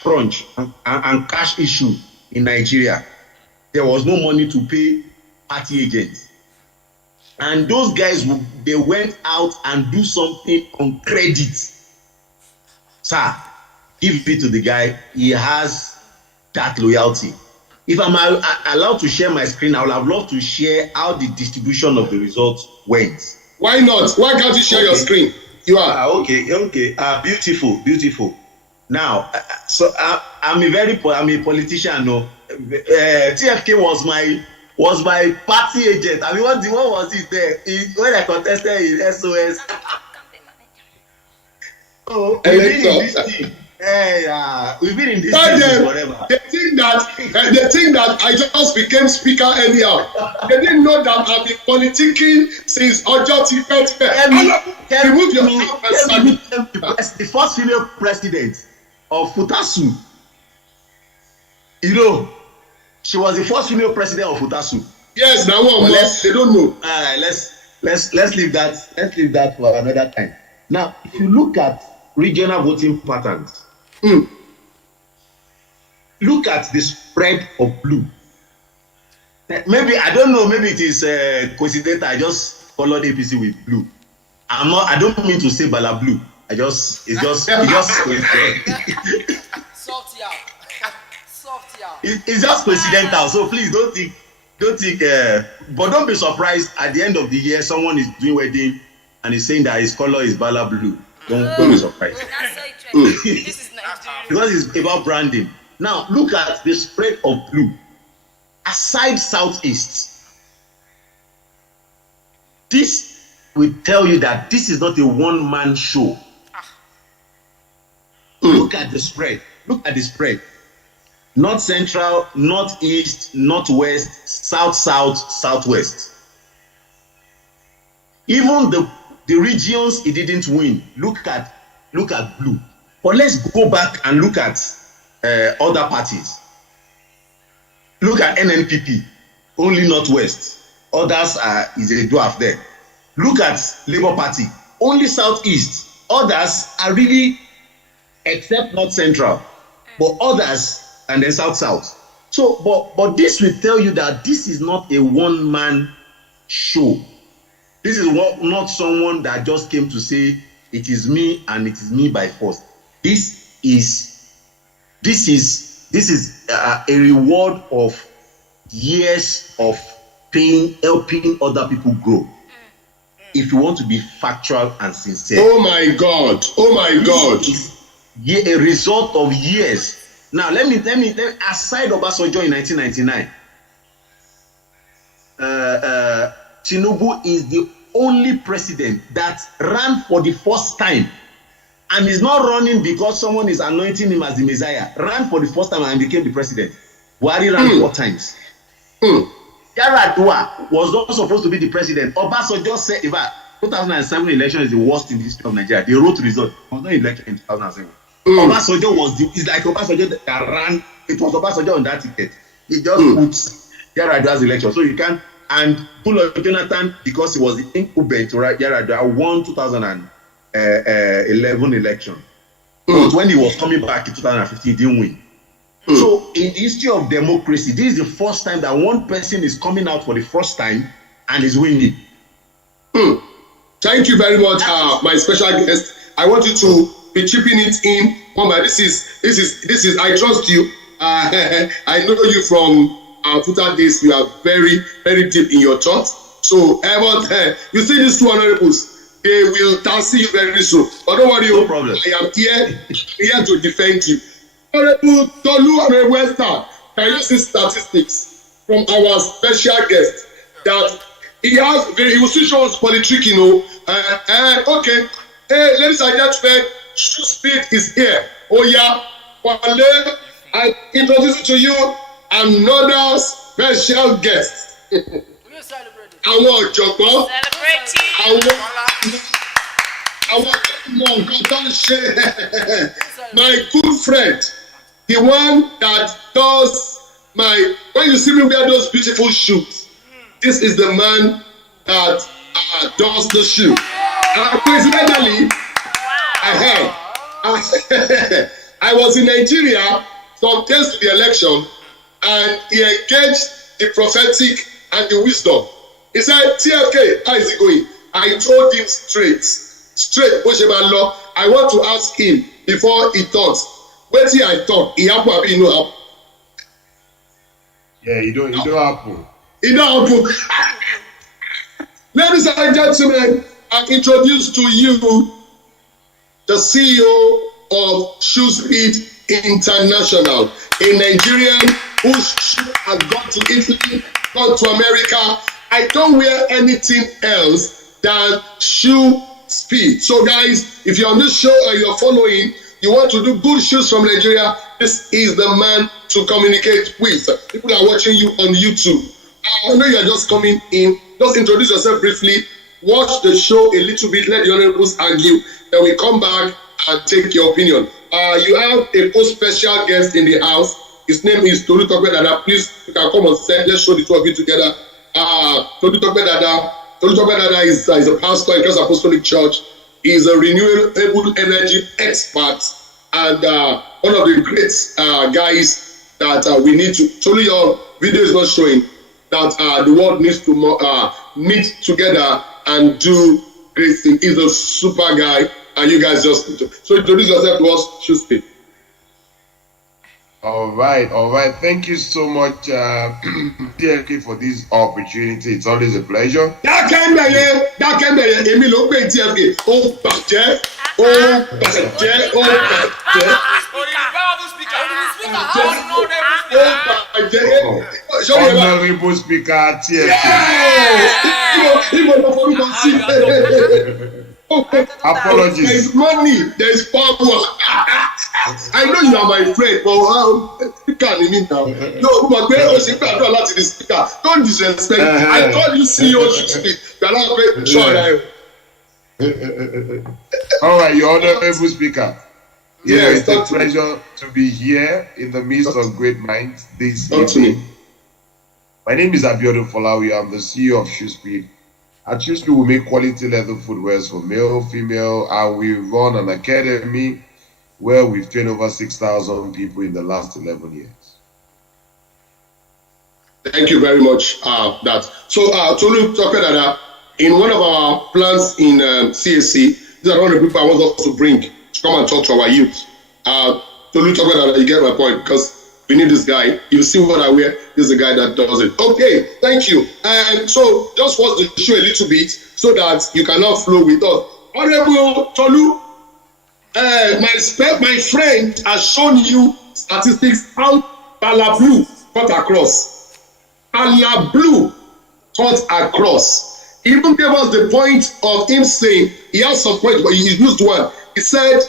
crunch and cash issue in Nigeria, there was no money to pay party agents. And those guys, they went out and do something on credit. Sir, give it to the guy. He has that loyalty. If I'm allowed to share my screen, I would have loved to share how the distribution of the results went. Why not? Why can't you share your screen? You are. Okay. Beautiful. Now, so I'm a politician. No, TFK was my party agent. I mean, what was it there? When I contested in SOS. Oh, we've been in this team. We've been in this team forever. They think that I just became speaker anyhow. They didn't know that I've been politicking since Ojo Tipe. Remove yourself. The first female president of Futasu. You know, she was the first female president of Futasu. Yes, now one. They don't know. Let's leave that. Let's leave that for another time. Now, if you look at regional voting patterns, look at the spread of blue. Maybe I don't know. Maybe it is coincidental. I just followed APC with blue. I don't mean to say Bala blue. It's just it's just coincidental. So please don't think. But don't be surprised at the end of the year someone is doing wedding and is saying that his color is Bala blue. Don't be surprised. That's so interesting. This is Nigeria. Because it's about branding. Now look at the spread of blue. Aside southeast, this will tell you that this is not a one-man show. Look at the spread. Look at the spread. North central, northeast, northwest, south, southwest. Even the regions it didn't win. Look at blue. But let's go back and look at other parties. Look at NNPP, only northwest. Others is a dwarf there. Look at Labour Party, only southeast. Others are really, except north central, but others and then south. So, but this will tell you that this is not a one-man show. This is not someone that just came to say it is me and it is me by force. This is a reward of years of pain, helping other people grow. If you want to be factual and sincere. Oh my God! Oh my God! A result of years. Now let me aside Obasanjo in 1999, TINUBU is the only president that ran for the first time, and is not running because someone is anointing him as the Messiah. Ran for the first time and became the president. Buhari ran 4 times. Yaradua was not supposed to be the president. Obasanjo said, in fact, 2007 election is the worst in the history of Nigeria. They wrote the result. There was no election in 2007. Obasanjo was it's like Obasanjo that ran. It was Obasanjo on that ticket. He just put Yaradua's election. So you can, and Goodluck Jonathan, because he was the incumbent to Yaradua, won 2011 election. But when he was coming back in 2015, he didn't win. So in the history of democracy, this is the first time that one person is coming out for the first time and is winning. Thank you very much, my special guest. I want you to be chipping it in. This is. I trust you. I know you from Futa days. You are very, very deep in your thoughts. So, you see these 2 honorables, they will tassel you very soon. But don't worry, no problem. I am here to defend you. Honorable Tolu Honorable Esther, can you see statistics from our special guest that he will still show us politricking, okay. Hey, ladies and gentlemen, shoe speed is here. Oh yeah, Wale, I introduce to you another special guest. Àwọn ọ̀jọ̀gbọ́n, my good friend, the one that does when you see me wear those beautiful shoes, this is the man that does the shoe. Coincidentally, I was in Nigeria some days to the election, and he engaged the prophetic and the wisdom. He said, TFK, how is it going? I told him straight, Oshemalo, I want to ask him before he talks. Wait till I talk, he happen abi no happen. Yeah, you don't happen. He don't happen. Ladies and gentlemen, I introduce to you the CEO of Shoe Speed International, a Nigerian whose shoe has gone to Italy, gone to America. I don't wear anything else than Shoe Speed. So guys, if you're on this show and you're following, you want to do good shoes from Nigeria, this is the man to communicate with. People are watching you on YouTube. I know you're just coming in. Just introduce yourself briefly. Watch the show a little bit. Let the honorables argue. Then we come back and take your opinion. You have a special guest in the house. His name is Tolu Dada. Please, you can come on set. Let's show the two of you together. Tolu Dada is a pastor in Christ Apostolic Church. He is a renewable energy expert and one of the great guys that we need to. Tolu, your video is not showing that the world needs to meet together and do great things. He's a super guy, and you guys just need to. So introduce yourself to us, Shoe Speed. All right. Thank you so much, TFK, for this opportunity. It's always a pleasure. Dákẹ́mbẹ̀yẹ, èmi ló pè TFK. Ó bàjẹ́. Honorable Speaker, apologies. There is money, there is power. I know you are my friend, but speaker in me now. No, but the speaker. Don't disrespect. I call you CEO should speak. You are not very sure. All right, Your Honorable Speaker. Yes, it's a pleasure to be here in the midst of great minds this evening. My name is Abiodun Folawi. I'm the CEO of Shoespeed. At Shoespeed, we make quality leather footwear for male, female, and we run an academy where we've trained over 6,000 people in the last 11 years. Thank you very much. So, Tolu Tokedada, in one of our plans in CSC, these are one of the people I want us to bring to come and talk to our youth. Tolu Tokedada, you get my point, because we need this guy. You see what I wear? This is the guy that does it. Okay, thank you. And so, just watch the show a little bit so that you can now flow with us. Honorable Tolu, my friend has shown you statistics how Ala Blue cut across. Ala Blue cut across. He even gave us the point of him saying, he has some point, but he used one. He said,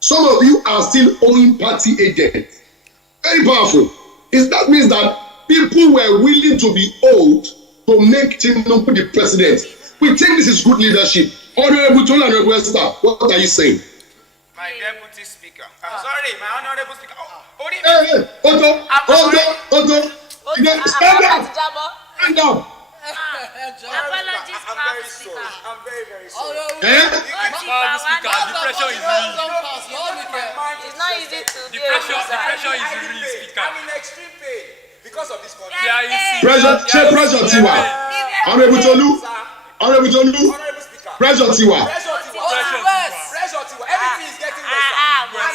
some of you are still owing party agents. Very powerful. That means that people were willing to be owed to make TINUBU the president. We think this is good leadership. Honorable Tolu and Honorable Esther, what are you saying? My deputy speaker. Sorry, my honorable speaker. Odo. Stand down. Stand down. Apologies, I'm very sorry. I'm very, very sorry. The pressure is real. It's not easy to The pressure is real, speaker. I'm in extreme pain because of this country. Yeah, you see. Pressure Tiwa. Honorable Tolu. Pressure Tiwa. Everything is getting worse.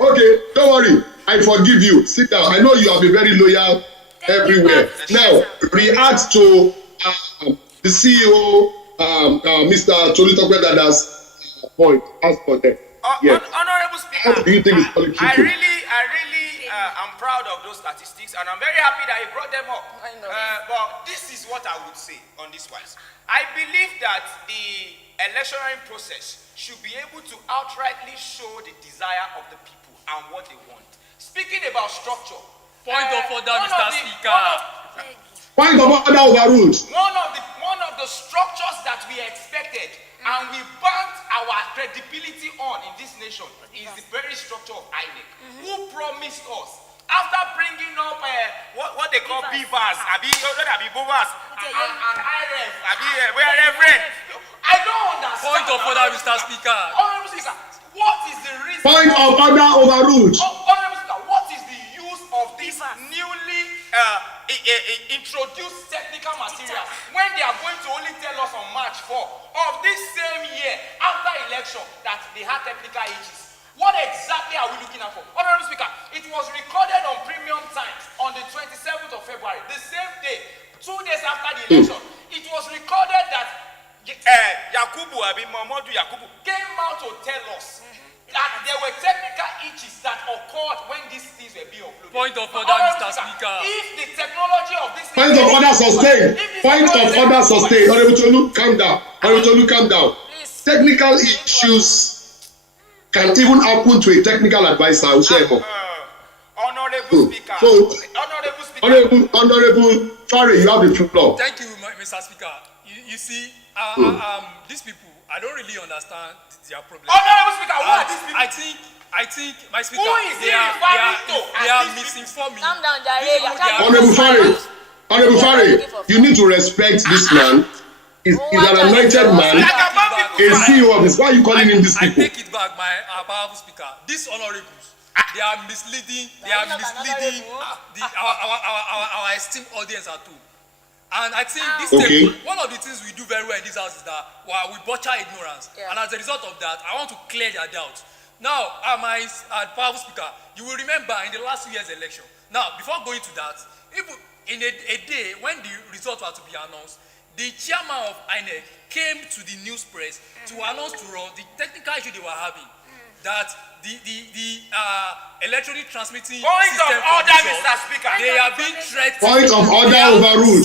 Okay, don't worry. I forgive you. Sit down. I know you have been very loyal everywhere. Now, react to the CEO, Mr. Tolu Tokedada's point. As for that. Yes. Honorable Speaker, How do you think it's politicking? I really am proud of those statistics, and I'm very happy that he brought them up. But this is what I would say on this wise. I believe that the electionary process should be able to outrightly show the desire of the people and what they want. Speaking about structure. Point of order, Mr. Speaker. Point of order overruled. One of the structures that we expected and we banked our credibility on in this nation is the very structure of INEC. Who promised us after bringing up what they call BVAS, and IRF, reverend. I don't understand. Point of order, Mr. Speaker. Honorable Speaker, what is the reason? Point of order overruled. Honorable Speaker, what is the use of this newly introduced technical materials when they are going to only tell us on March 4 of this same year after election that they had technical issues? What exactly are we looking at for? Honorable Speaker, it was recorded on Premium Times on the 27th of February, the same day, 2 days after the election. It was recorded that Momodu Yakubu came out to tell us that there were technical issues that occurred when these things were being uploaded. Point of order, Mr. Speaker. If the technology of this Point of order sustained. Point of order sustained. Honorable Tolu, calm down. Honorable Tolu, calm down. Technical issues can even happen to a technical advisor. Honorable Speaker. So, Honorable Speaker. Honorable, sorry, you have the floor. Thank you, Mr. Speaker. You see, these people, I don't really understand their problem. Honorable Speaker, who are these people? I think, my speaker, Who is they he referring to are as these misinforming. Calm down, Honorable Fari, you need to respect this man. He's an anointed man, a CEO of this. Why are you calling him these people? I take it back, my powerful speaker. These honorables, they are misleading. They are misleading our esteemed audience at home. And I think one of the things we do very well in this house is that we butcher ignorance. Yeah. And as a result of that, I want to clear their doubts. Now, my powerful speaker, you will remember in the last 2 years' election. Now, before going to that, even in a day when the results were to be announced, the chairman of INEC came to the news press to announce to us the technical issue they were having. that the electronic transmitting Point system of order, conditions, Mr. Speaker. they are being threatened. Point of order overruled.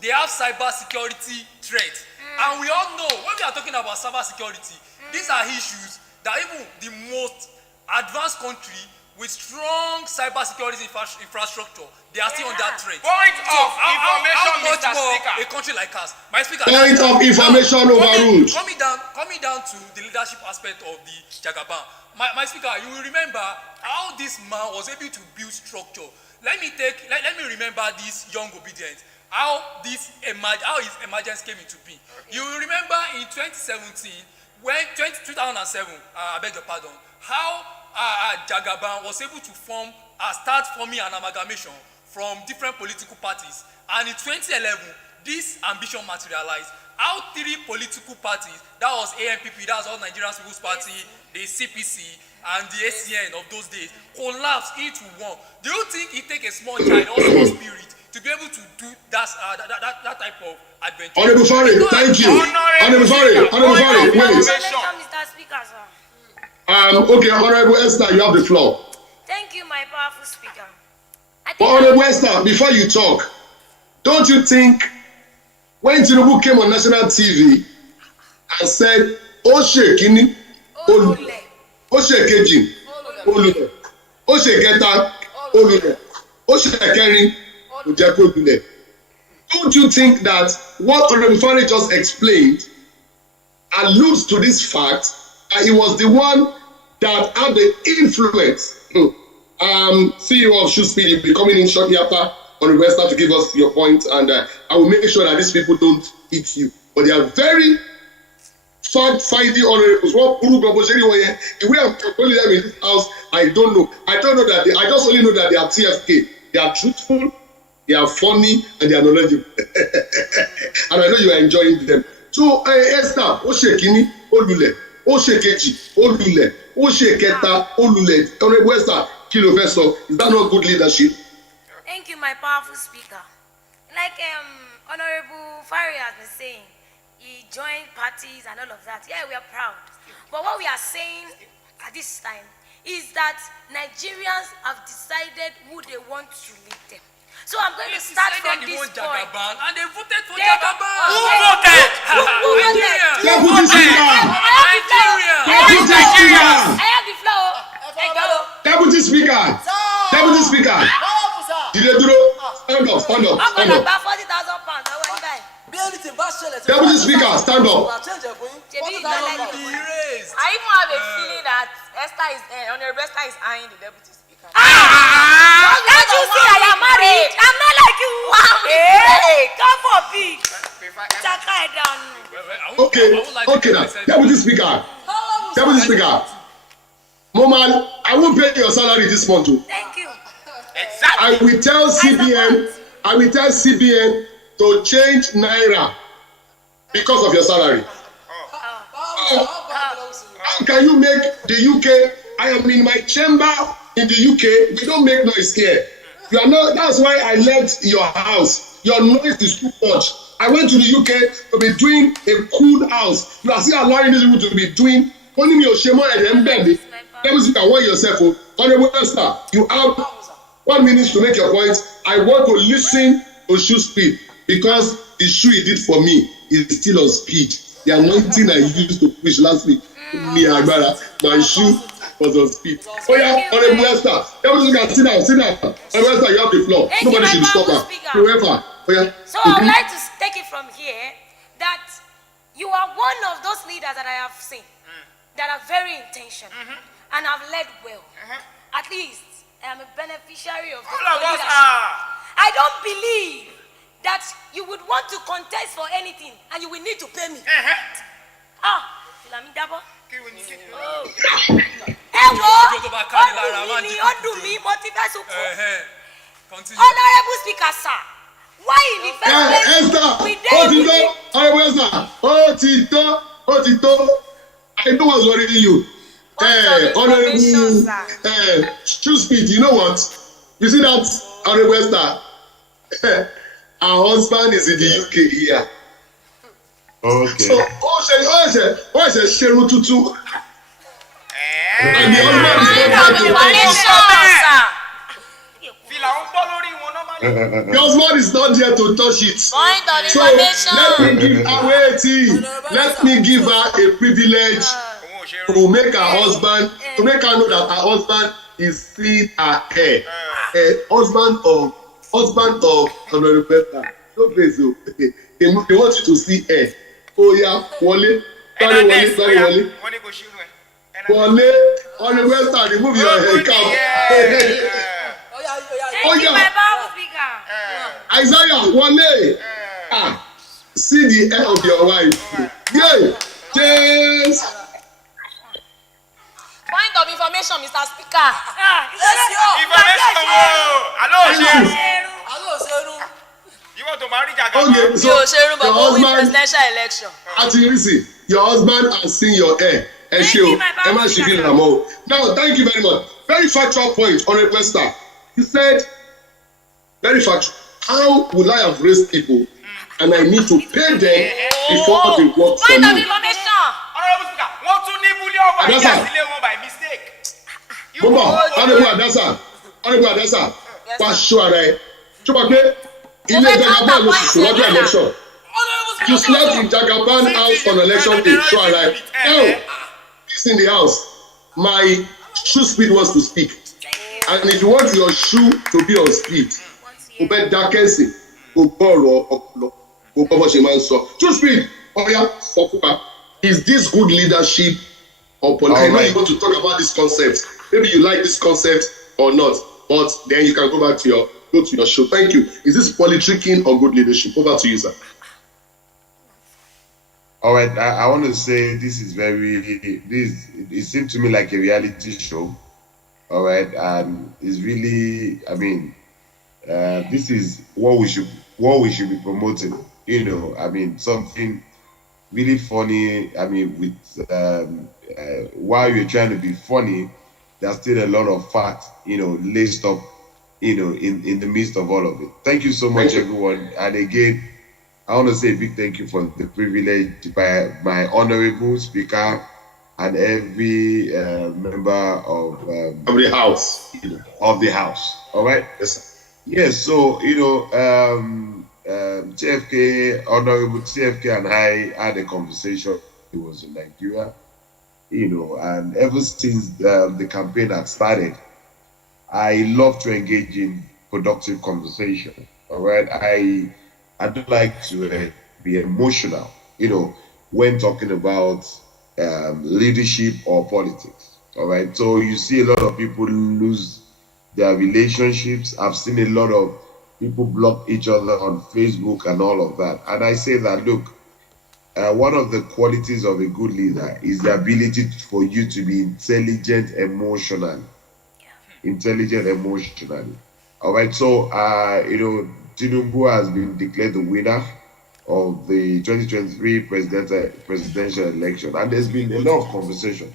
They have cyber security threat. And we all know when we are talking about cyber security, these are issues that even the most advanced country with strong cyber security infrastructure, they are still under threat. Point of information, how much Mr. more Speaker. a country like us? My speaker. Point of information overruled. Coming down to the leadership aspect of the Jagaban. My speaker, you will remember how this man was able to build structure. Let me remember this young obedient. How his emergence came into being. You will remember in 2017, when 2007, I beg your pardon, how Jagaban was able to start forming an amalgamation from different political parties. And in 2011, this ambition materialized. How 3 political parties, that was ANPP, that was All Nigerian People's Party, the CPC, and the ACN of those days, collapsed into one. Do you think it takes a small child or small spirit to be able to do that type of adventure? Honorable Farid, thank you. Honorable Farid, wait. Mr. Speaker, sir. Okay, Honorable Esther, you have the floor. Thank you, my powerful speaker. But Honorable Esther, before you talk, don't you think when TINUBU came on national TV and said, Oshe Kini, Olule, Oshe Kejin, Olule, Oshe Keta, Olule, Oshe Keri, Olule. Don't you think that what Honorable Farid just explained alludes to this fact that he was the one that had the influence? CEO of ShoeSpeed, you'll be coming in shortly after on the Western to give us your point, and I will make sure that these people don't eat you. But they are very fact-finding honorables. The way I'm controlling them in this house, I don't know. I just only know that they are TFK. They are truthful, they are funny, and they are knowledgeable. And I know you are enjoying them. So, Esther, Oshe Kini, Olule, Oshe Keji, Olule, Oshe Keta, Olule. Honorable Esther, Kilo Feso, is that not good leadership? Thank you, my powerful speaker. Like Honorable Farid has been saying, he joined parties and all of that. Yeah, we are proud. But what we are saying at this time is that Nigerians have decided who they want to lead them. So I'm going to start from this point. And they voted for Jagaban. Who voted? Who voted? Deputy Speaker. I have the floor. Deputy Speaker. Deputy Speaker. Did they do? Stand up. I'm going to buy 40,000 pounds. I want to buy. Deputy Speaker, stand up. I even have a feeling that Honorable Esther is eyeing the deputy speaker. Can't you see I am married? I'm not like you. Hey, come for big. Chaka down. Okay now. Deputy Speaker. Moman, I won't pay your salary this month. Thank you. Exactly. I will tell CBN to change Naira because of your salary. How can you make the UK? I am in my chamber in the UK. We don't make noise here. You are not. That's why I left your house. Your noise is too much. I went to the UK to be doing a cool house. You are still allowing these people to be doing. Only me, Oshemo, and them baby. Let me see. I want yourself. Honorable Esther, you have 1 minute to make your point. I want to listen to ShoeSpeed because the shoe he did for me is still on speed. The anointing I used to preach last week, my shoe was on speed. Oh yeah, Honorable Esther, sit down. Honorable Esther, you have the floor. Nobody should stop her. Whoever. Oh yeah. So I would like to take it from here that you are one of those leaders that I have seen that are very intentional and have led well. At least I am a beneficiary of the leadership. I don't believe that you would want to contest for anything and you will need to pay me. Honorable Speaker, sir, why in the first place? Esther, I know what's worrying you. Honorable ShoeSpeed, you know what? You see that, Honorable Esther? Our husband is in the UK here. Okay. So, And the husband is Point not of there to touch it. information, sir. Fìlà ń bọ́ lórí wọn normally. The husband is not there to touch it. Point of So let me give her waiting. Let me give her a privilege Òun ò ṣe rú. to make her husband, to make her know that her husband is seeing her hair. Husband of Honorable Beta. No place o. They want you to see hair. Oh yeah, wọlé. Sorry wọlé. Wọ́n ní kò ṣírú ẹ̀. Wọlé. Honorable Beta, remove your hair cap. Thank you, yeah. my powerful speaker. Isaiah wọlé. See the hair of your wife. Yeah. James. Point of information, Mr. Speaker. Information wo? Àlọ́ ò ṣe rú. Alo Seru. You want to marry Jagaban? Okay, Mi so ò ṣe irun your bọ̀ win husband. presidential election. Ati listen, your husband has seen your hair. Ẹ ṣe o, ẹ má ṣe kí n àmọ́ o. Now, thank you very much. Very factual point, Honourable Esther. You said, very factual. How will I have raised people and I need to pay them before they work for Point of me? information. Honourable Speaker, wọ́n tún ní búlíọ̀ ọba Adasa. ìjà sílé wọn by mistake. Bọ́bọ̀, Honourable Adasa, wá ṣọ́ ara ẹ̀. Ṣọ́ba pé ilé Jagaban ló sì ṣèwádìí election. You slept in Jagaban house on election day, ṣọ́ ara ẹ̀. Now, this in the house, my shoe speed wants to speak. And if you want your shoe to be on speed, o bẹ dákẹ́ sí, o gbọ́ ọ̀rọ̀ ọpọlọ, o gbọ́ bó ṣe máa ń sọ. Shoe speed, ọ̀ya sọ fún wa. Is this good leadership or politics? I know you want to talk about this concept. Maybe you like this concept or not, but then you can go to your show. Thank you. Is this politricking or good leadership? Over to you, sir. All right, I want to say this is it seemed to me like a reality show. All right, and it's really, I mean, this is what we should be promoting. You know, I mean, something really funny. I mean, with while you're trying to be funny, there's still a lot of fact, you know, laced up, you know, in the midst of all of it. Thank you so much, everyone. And again, I want to say a big thank you for the privilege by my honorable speaker and every member of the house. Of the house. All right. Yes, sir. Yes. So you know, TFK, Honorable TFK, and I had a conversation. It was in Nigeria, you know, and ever since the campaign had started, I love to engage in productive conversation. All right. I don't like to be emotional, you know, when talking about leadership or politics. All right. So you see a lot of people lose their relationships. I've seen a lot of people block each other on Facebook and all of that. And I say that, look, one of the qualities of a good leader is the ability for you to be intelligent emotionally. Intelligent emotionally. All right. So, you know, TINUBU has been declared the winner of the 2023 presidential election, and there's been a lot of conversation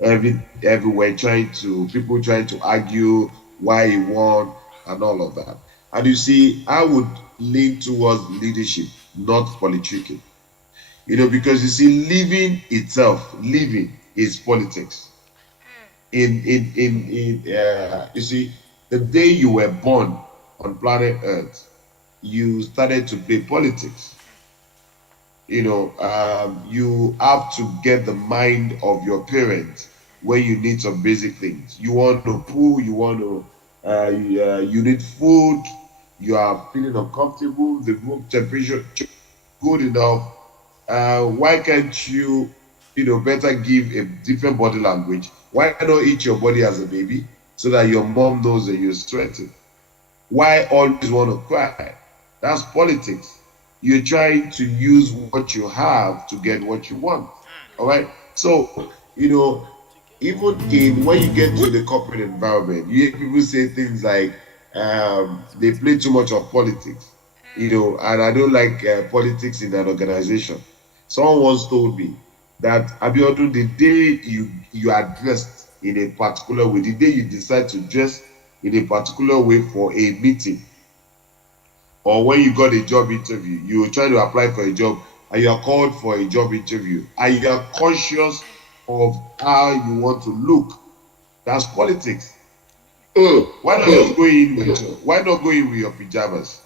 everywhere, people trying to argue why he won and all of that. And you see, I would lean towards leadership, not politicking. You know, because you see, living is politics. You see, the day you were born on planet Earth, you started to play politics. You know, you have to get the mind of your parents when you need some basic things. You want to poo, you want to, you need food, you are feeling uncomfortable, the room temperature good enough. Why can't you, you know, better give a different body language? Why not eat your body as a baby so that your mom knows that you're stressing? Why always want to cry? That's politics. You're trying to use what you have to get what you want. All right. So, you know, even when you get to the corporate environment, you hear people say things like they play too much of politics. You know, and I don't like politics in an organization. Someone once told me that, Abiodun, the day you are dressed in a particular way, the day you decide to dress in a particular way for a meeting, or when you got a job interview, you were trying to apply for a job and you are called for a job interview, and you are conscious of how you want to look. That's politics. Why not just go in with your pajamas?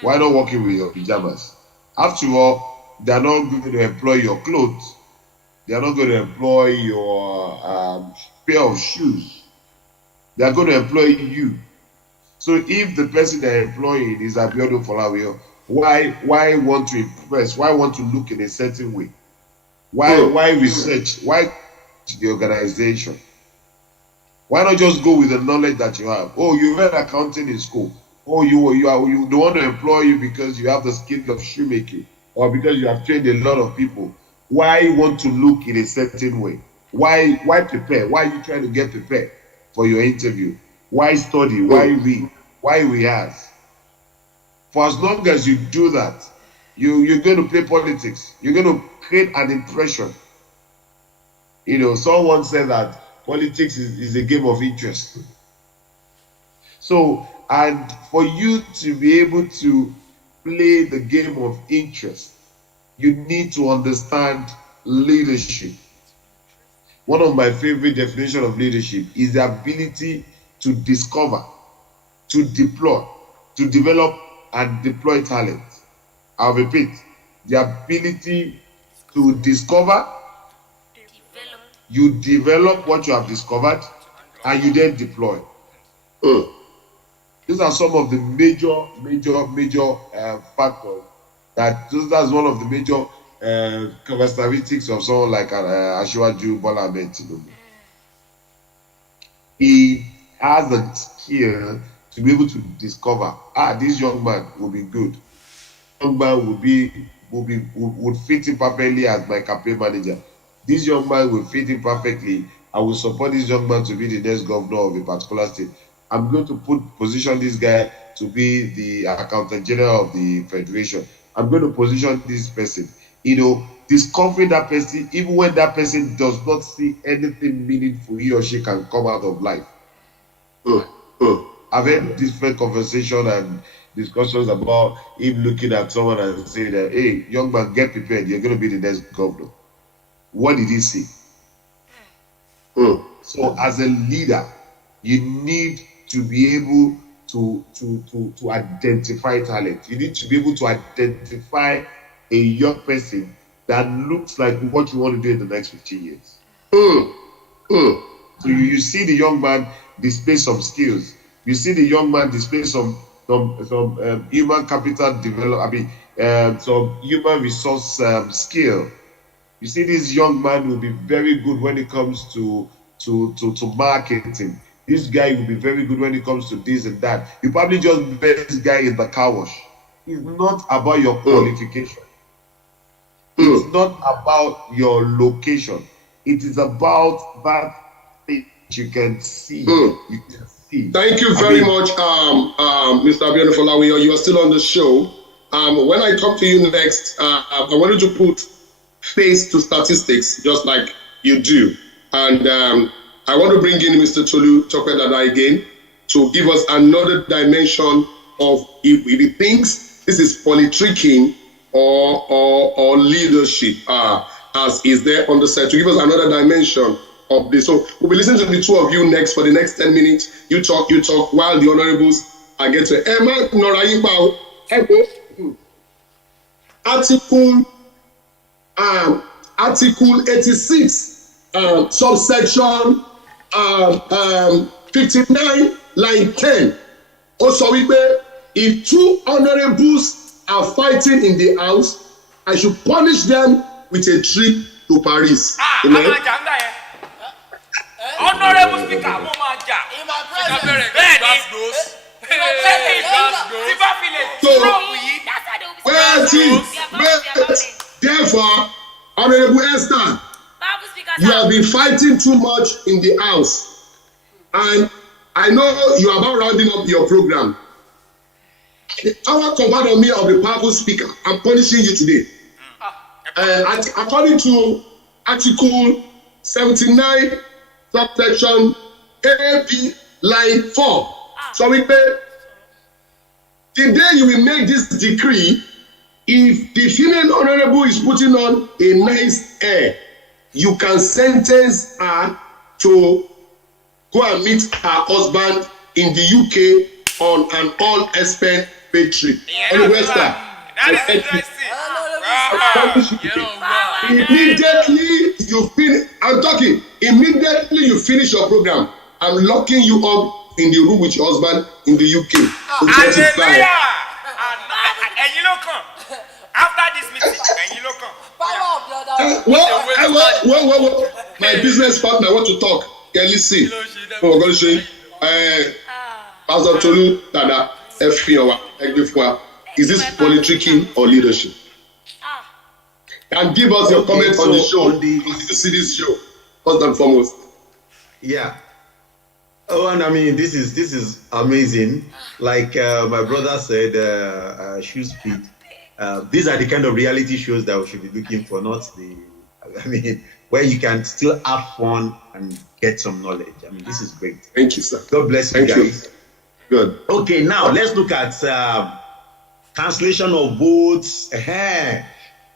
Why not walk in with your pajamas? After all, they are not going to employ your clothes. They are not going to employ your pair of shoes. They are going to employ you. So if the person they're employing is Abiodun Folawiyo, why want to impress? Why want to look in a certain way? Why research? Why the organization? Why not just go with the knowledge that you have? Oh, you read accounting in school. Oh, you don't want to employ you because you have the skill of shoemaking or because you have trained a lot of people. Why want to look in a certain way? Why prepare? Why are you trying to get prepared for your interview? Why study? Why read? Why rehearse? For as long as you do that, you're going to play politics. You're going to create an impression. You know, someone said that politics is a game of interest. So, and for you to be able to play the game of interest, you need to understand leadership. One of my favorite definitions of leadership is the ability to discover, to deploy, to develop and deploy talent. I'll repeat, the ability to discover, you develop what you have discovered, and you then deploy. These are some of the major factors. That's one of the major characteristics of someone like Asiwaju Bola Ahmed Tinubu. He has the skill to be able to discover, this young man will be good. Young man would fit in perfectly as my campaign manager. This young man will fit in perfectly. I will support this young man to be the next governor of a particular state. I'm going to position this guy to be the accountant general of the federation. I'm going to position this person. You know, discovering that person, even when that person does not see anything meaningful he or she can come out of life. I've had different conversations and discussions about him looking at someone and saying that, hey, young man, get prepared. You're going to be the next governor. What did he see? So as a leader, you need to be able to identify talent. You need to be able to identify a young person that looks like what you want to do in the next 15 years. So you see the young man display some skills. You see the young man display some human capital development. Some human resource skill. You see this young man will be very good when it comes to marketing. This guy will be very good when it comes to this and that. You probably just bet this guy in the car wash. It's not about your qualification. It's not about your location. It is about that thing you can see. You can see. Thank you very much, Mr. Abiodun Folawiyo. You are still on the show. When I come to you next, I wanted to put face to statistics, just like you do. And I want to bring in Mr. Tolu Tokwe-Dada again to give us another dimension of if he thinks this is politricking or leadership, as is there on the side, to give us another dimension of this. So we'll be listening to the two of you next for the next 10 minutes. You talk while the honorables get to Emma Norayimba. Article 86, subsection 59, line 10. Also, if two honorables are fighting in the house, I should punish them with a trip to Paris. Honorable Speaker, in my presence. Therefore, Honorable Esther, you have been fighting too much in the house, and I know you are about rounding up your program. The power conferred on me of the powerful speaker, I'm punishing you today. According to Article 79, subsection AB, line 4. So the day you will make this decree, if the female honorable is putting on a nice hair, you can sentence her to go and meet her husband in the UK on an all-expense paid trip. That is interesting. Immediately you finish, I'm talking, immediately you finish your program, I'm locking you up in the room with your husband in the UK. Hallelujah! And you know come. After this meeting, and you know come. Well, my business partner want to talk. Yeah, listen. Oh, God, Pastor Tolu Dada, is this politricking or leadership? And give us your comments on the show. How did you see this show? First and foremost. Yeah. Oh, and I mean, this is amazing. Like my brother said, Shoes Feet. These are the kind of reality shows that we should be looking for, not where you can still have fun and get some knowledge. I mean, this is great. Thank you, sir. God bless you guys. Good. Okay, now let's look at cancellation of votes,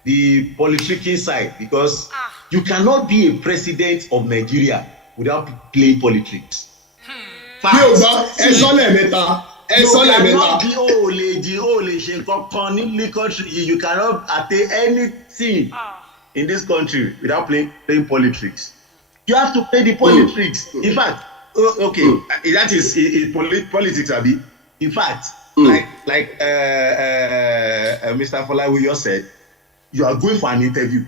the politricking side, because you cannot be a president of Nigeria without playing politics. You cannot attain anything in this country without playing politics. You have to play the politics. In fact, that is politics, Abi. In fact, like Mr. Folawi just said, you are going for an interview.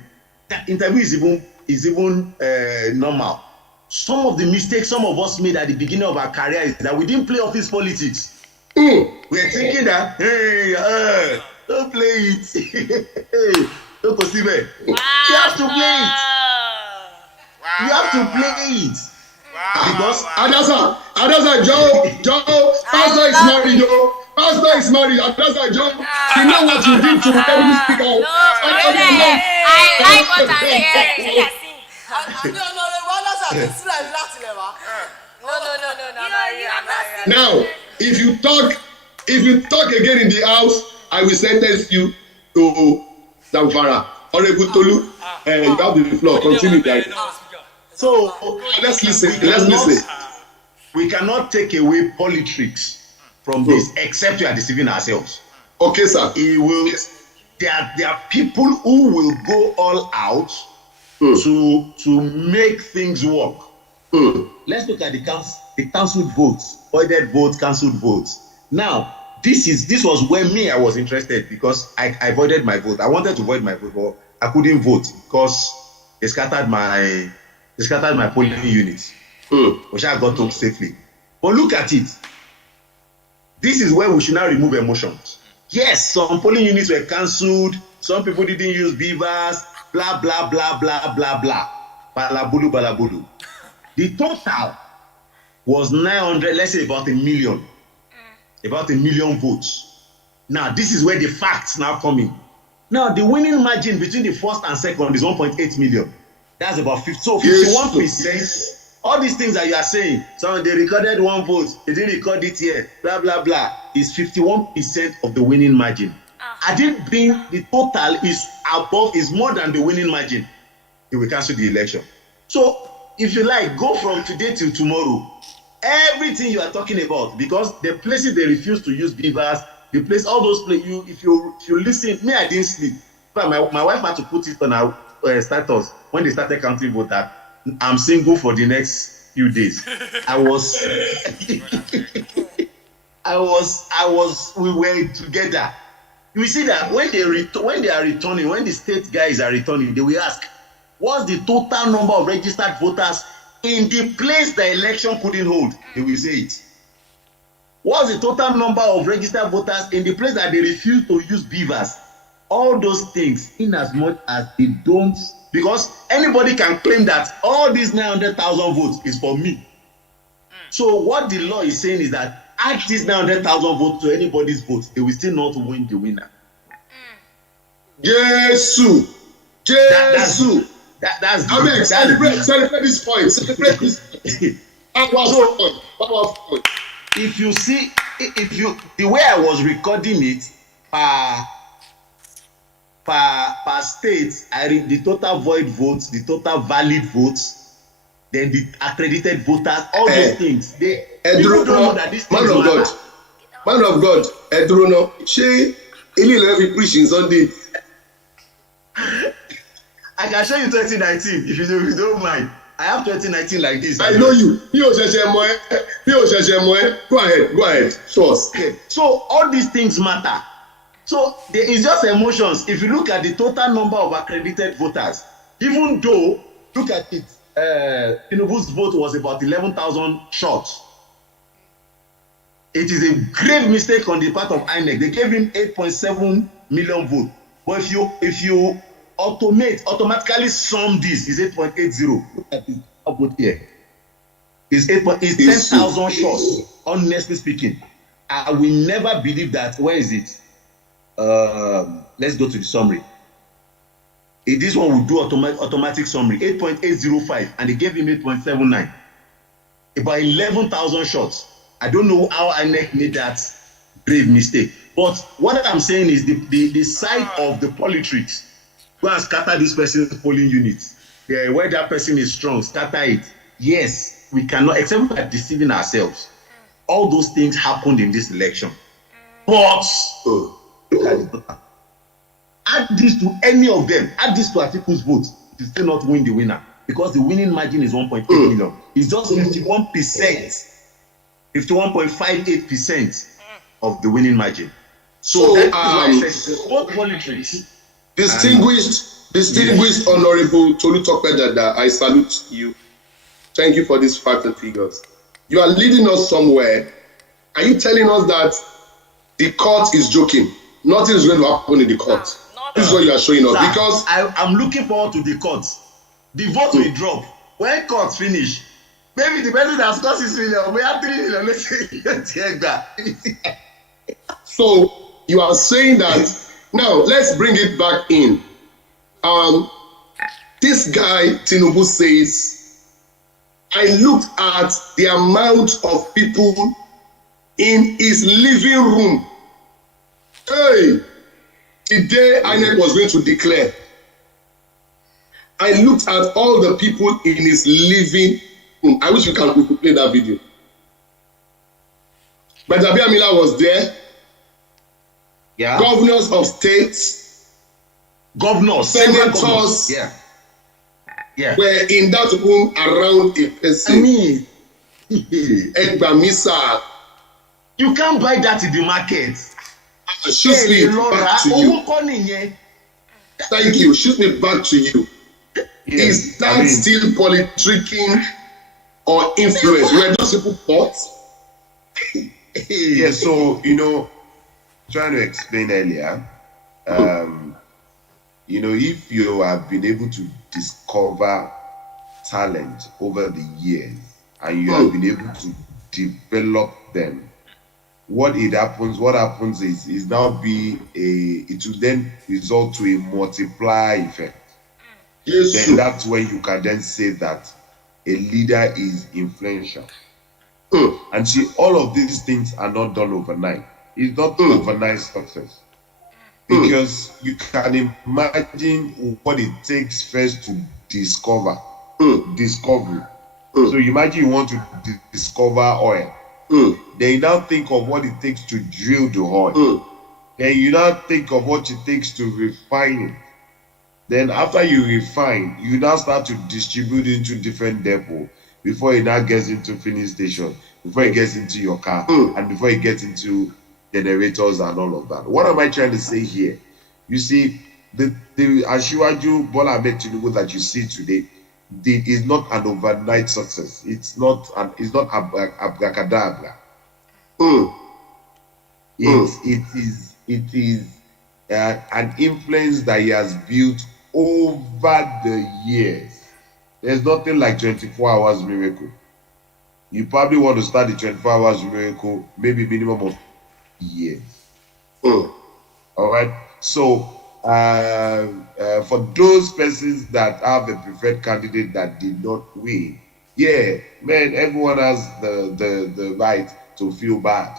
That interview is even normal. Some of the mistakes some of us made at the beginning of our career is that we didn't play office politics. We are thinking that, don't play it. Don't perceive it. You have to play it. You have to play it. Because Adasa, Joe, Pastor is married, Joe. Pastor is married. Adasa, Joe. You know what you did to every speaker. I like what I'm hearing. No. Now, if you talk again in the house, I will sentence you to Zamfara. Honorable Tolu, you have the floor. Continue, guys. So let's listen. We cannot take away politics from this, except we are deceiving ourselves. Okay, sir. There are people who will go all out to make things work. Let's look at the cancelled votes, voided votes, cancelled votes. Now, this was where I was interested, because I voided my vote. I wanted to void my vote, but I couldn't vote because they scattered my polling units, which I got home safely. But look at it. This is where we should now remove emotions. Yes, some polling units were cancelled. Some people didn't use beavers. Blah blah blah blah blah blah. Balabulu balabulu. The total was 900. Let's say about 1 million. About 1 million votes. Now this is where the facts now come in. Now the winning margin between the first and second is 1.8 million. That's about 51%. All these things that you are saying, so they recorded one vote, they didn't record it here, blah blah blah, is 51% of the winning margin. I didn't bring the total is more than the winning margin. They will cancel the election. So if you like, go from today till tomorrow. Everything you are talking about, because the places they refuse to use beavers, the place, all those places, if you listen, me, I didn't sleep. But my wife had to put it on her status when they started counting vote that I'm single for the next few days. We were together. You see that when they are returning, when the state guys are returning, they will ask, what's the total number of registered voters in the place the election couldn't hold? They will say it. What's the total number of registered voters in the place that they refuse to use beavers? All those things, in as much as they don't, because anybody can claim that all these 900,000 votes is for me. So what the law is saying is that add these 900,000 votes to anybody's vote, they will still not win the winner. Jesus. That's celebrate this point. Celebrate this powerful point. If you the way I was recording it, per state, I read the total void votes, the total valid votes, then the accredited voters, all those things. People don't know that these things matter. Man of God, Edrono, she every preaching Sunday. I can show you 2019 if you don't mind. I have 2019 like this. I know you. Go ahead. Show us. Okay. So all these things matter. So there is just emotions. If you look at the total number of accredited voters, even though, look at it, TINUBU's vote was about 11,000 short. It is a grave mistake on the part of INEC. They gave him 8.7 million votes. But if you automatically sum this, is 8.80. Look at it. I'll put here. It's 10,000 short. Honestly speaking, I will never believe that. Where is it? Let's go to the summary. This one will do automatic summary. 8.805, and they gave him 8.79. About 11,000 shots. I don't know how INEC made that grave mistake. But what I'm saying is the side of the politricks. Go and scatter this person's polling units. Yeah, where that person is strong, scatter it. Yes, we cannot, except we are deceiving ourselves. All those things happened in this election. But add this to any of them, add this to Atiku's vote, you still not win the winner. Because the winning margin is 1.8 million. It's just 51%, 51.58% of the winning margin. So that is why I said both politics. Distinguished Honorable Tolu Tokpedada, I salute you. Thank you for these facts and figures. You are leading us somewhere. Are you telling us that the court is joking? Nothing is going to happen in the court. This is what you are showing us. Sir, because I'm looking forward to the court. The vote will drop. When court finish, maybe the person that scores 6 million, we have 3 million. Let's take that. So you are saying that. Now let's bring it back in. This guy TINUBU says, I looked at the amount of people in his living room. Hey, the day INEC was going to declare, I looked at all the people in his living room. I wish we could play that video. But Abiamila was there. Yeah. Governors of states, senators, were in that room around a person. I mean, Egbamisa. You can't buy that in the market. Shoot me back to you. Thank you. Shoot me back to you. Yes, is that still politricking or influence? Were those people caught? Yeah, so, trying to explain earlier, if you have been able to discover talent over the years and you have been able to develop them, what happens is now it will then result to a multiplier effect. Yes, then that's when you can then say that a leader is influential. And see, all of these things are not done overnight. It's not overnight success. Because you can imagine what it takes first to discover. Discovery. So imagine you want to discover oil. Then you now think of what it takes to drill the oil. Then you now think of what it takes to refine it. Then after you refine, you now start to distribute into different depots before it now gets into filling station, before it gets into your car, and before it gets into generators and all of that. What am I trying to say here? You see, the Asiwaju Bola Ahmed Tinubu that you see today is not an overnight success. It's not abracadabra. It is an influence that he has built over the years. There's nothing like 24 hours miracle. You probably want to start the 24 hours miracle, maybe minimum of years. All right. So for those persons that have a preferred candidate that did not win, everyone has the right to feel bad,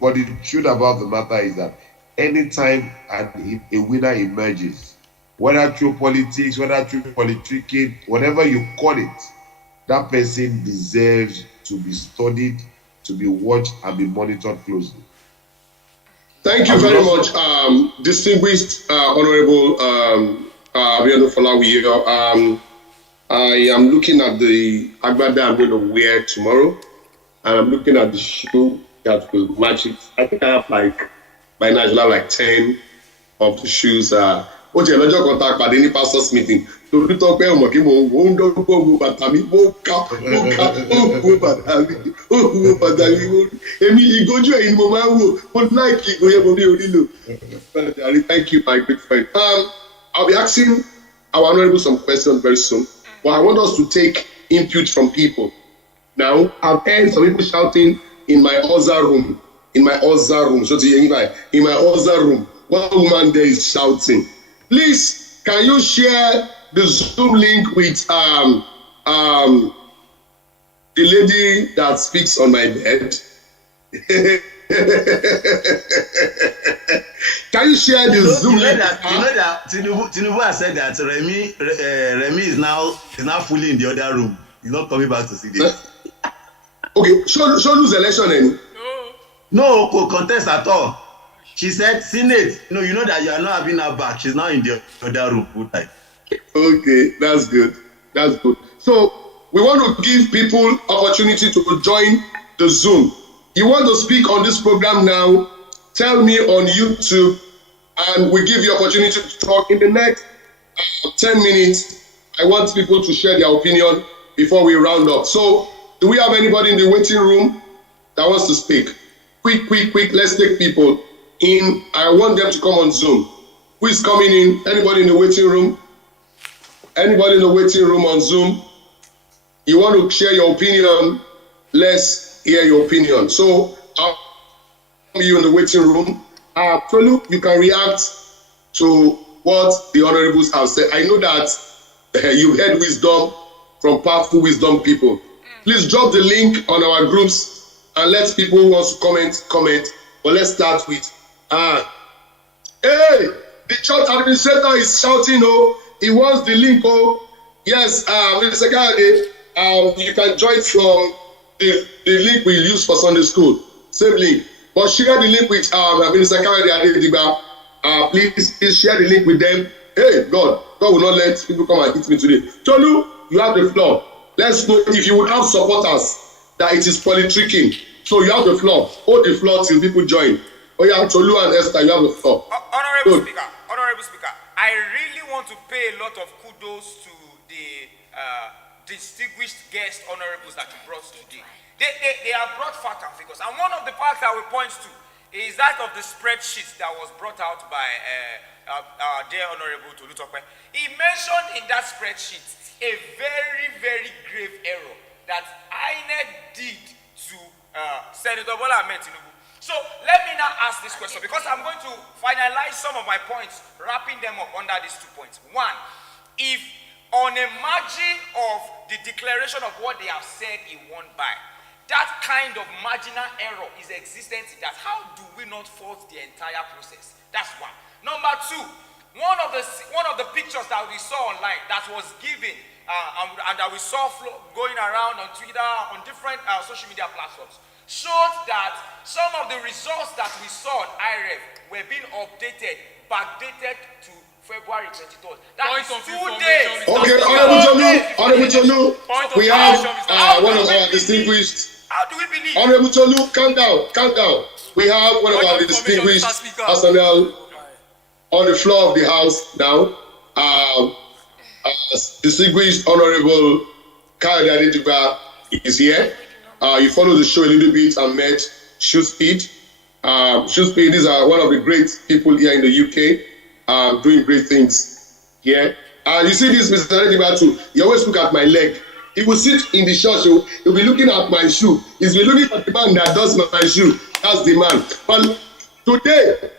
But the truth about the matter is that anytime a winner emerges, whether through politics, whether through politricking, whatever you call it, that person deserves to be studied, to be watched, and be monitored closely. Thank you very much, distinguished Honorable Abiodun Folawiyo. I am looking at the agbada I'm going to wear tomorrow, and I'm looking at the shoe that will match it. I think I have by now I have like 10 of the shoes. Ó jẹ́ lọ́jọ́ kan tá a pàdé ní pastors meeting. Torí tó pé ọmọ kí mo ń dọ́gbọ́n wo bàtà mi, mo ká wo bàtà mi. Èmi ìgójú ẹ̀yìn ni mo máa ń wò. Mo like ìgò yẹn mo bí orí lò. Thank you, my good friend. I'll be asking our honorable some questions very soon, but I want us to take input from people. Now, I've heard some people shouting in my other room. In my other room. So in my other room, one woman there is shouting. Please, can you share the Zoom link with the lady that speaks on my bed? Can you share the Zoom link? You know that TINUBU has said that Remy is now fully in the other room. He's not coming back to see this. Okay, show lose election then. No contest at all. She said, Senate, no, you know that you are not having her back. She's now in the other room full time. Okay, that's good. That's good. So we want to give people opportunity to join the Zoom. You want to speak on this program now? Tell me on YouTube, and we give you opportunity to talk in the next 10 minutes. I want people to share their opinion before we round up. So, do we have anybody in the waiting room that wants to speak? Quick. Let's take people in. I want them to come on Zoom. Who is coming in? Anybody in the waiting room? Anybody in the waiting room on Zoom? You want to share your opinion? Let's hear your opinion. So, I'll you in the waiting room. Tolu, you can react to what the honorables have said. I know that you've heard wisdom from powerful wisdom people. Please drop the link on our groups and let people who want to comment. But let's start with hey, the church administrator is shouting, oh, he wants the link, oh. Yes, Mr. Secretary, you can join from the link we use for Sunday school. Same link. But share the link with Minister Kawede. Please share the link with them. Hey, God will not let people come and hit me today. Tolu, you have the floor. Let's know if you would have supporters that it is politricking. So you have the floor. Hold the floor till people join. Oh yeah, Tolu and Esther, you have the floor. Honorable Speaker, I really want to pay a lot of kudos to the distinguished guest honorables that you brought today. They have brought facts and figures, and one of the facts I will point to is that of the spreadsheet that was brought out by our dear Honorable Tolu Tope. He mentioned in that spreadsheet a very grave error that INEC did to Senator Bola Ahmed TINUBU. So let me now ask this question, because I'm going to finalize some of my points, wrapping them up under these 2 points. One, if on a margin of the declaration of what they have said he won by, that kind of marginal error is existent in that, how do we not fault the entire process? That's one. Number two, one of the pictures that we saw online that was given and that we saw going around on Twitter, on different social media platforms, showed that some of the results that we saw on IREF were being updated, backdated to February 23rd. That is 2 days. Okay, Honorable Tolu, we have one of our distinguished. How do we believe? Honorable Tolu, calm down. We have one of our distinguished personnel on the floor of the House now. Distinguished Honorable Kayode Adidigba is here. You follow the show a little bit and met Shoespeed. Shoespeed, these are one of the great people here in the UK, doing great things here. You see this, Mr. Adidigba too. He always look at my leg. He will sit in the church, he'll be looking at my shoe. He's been looking at the man that does my shoe. That's the man. But today,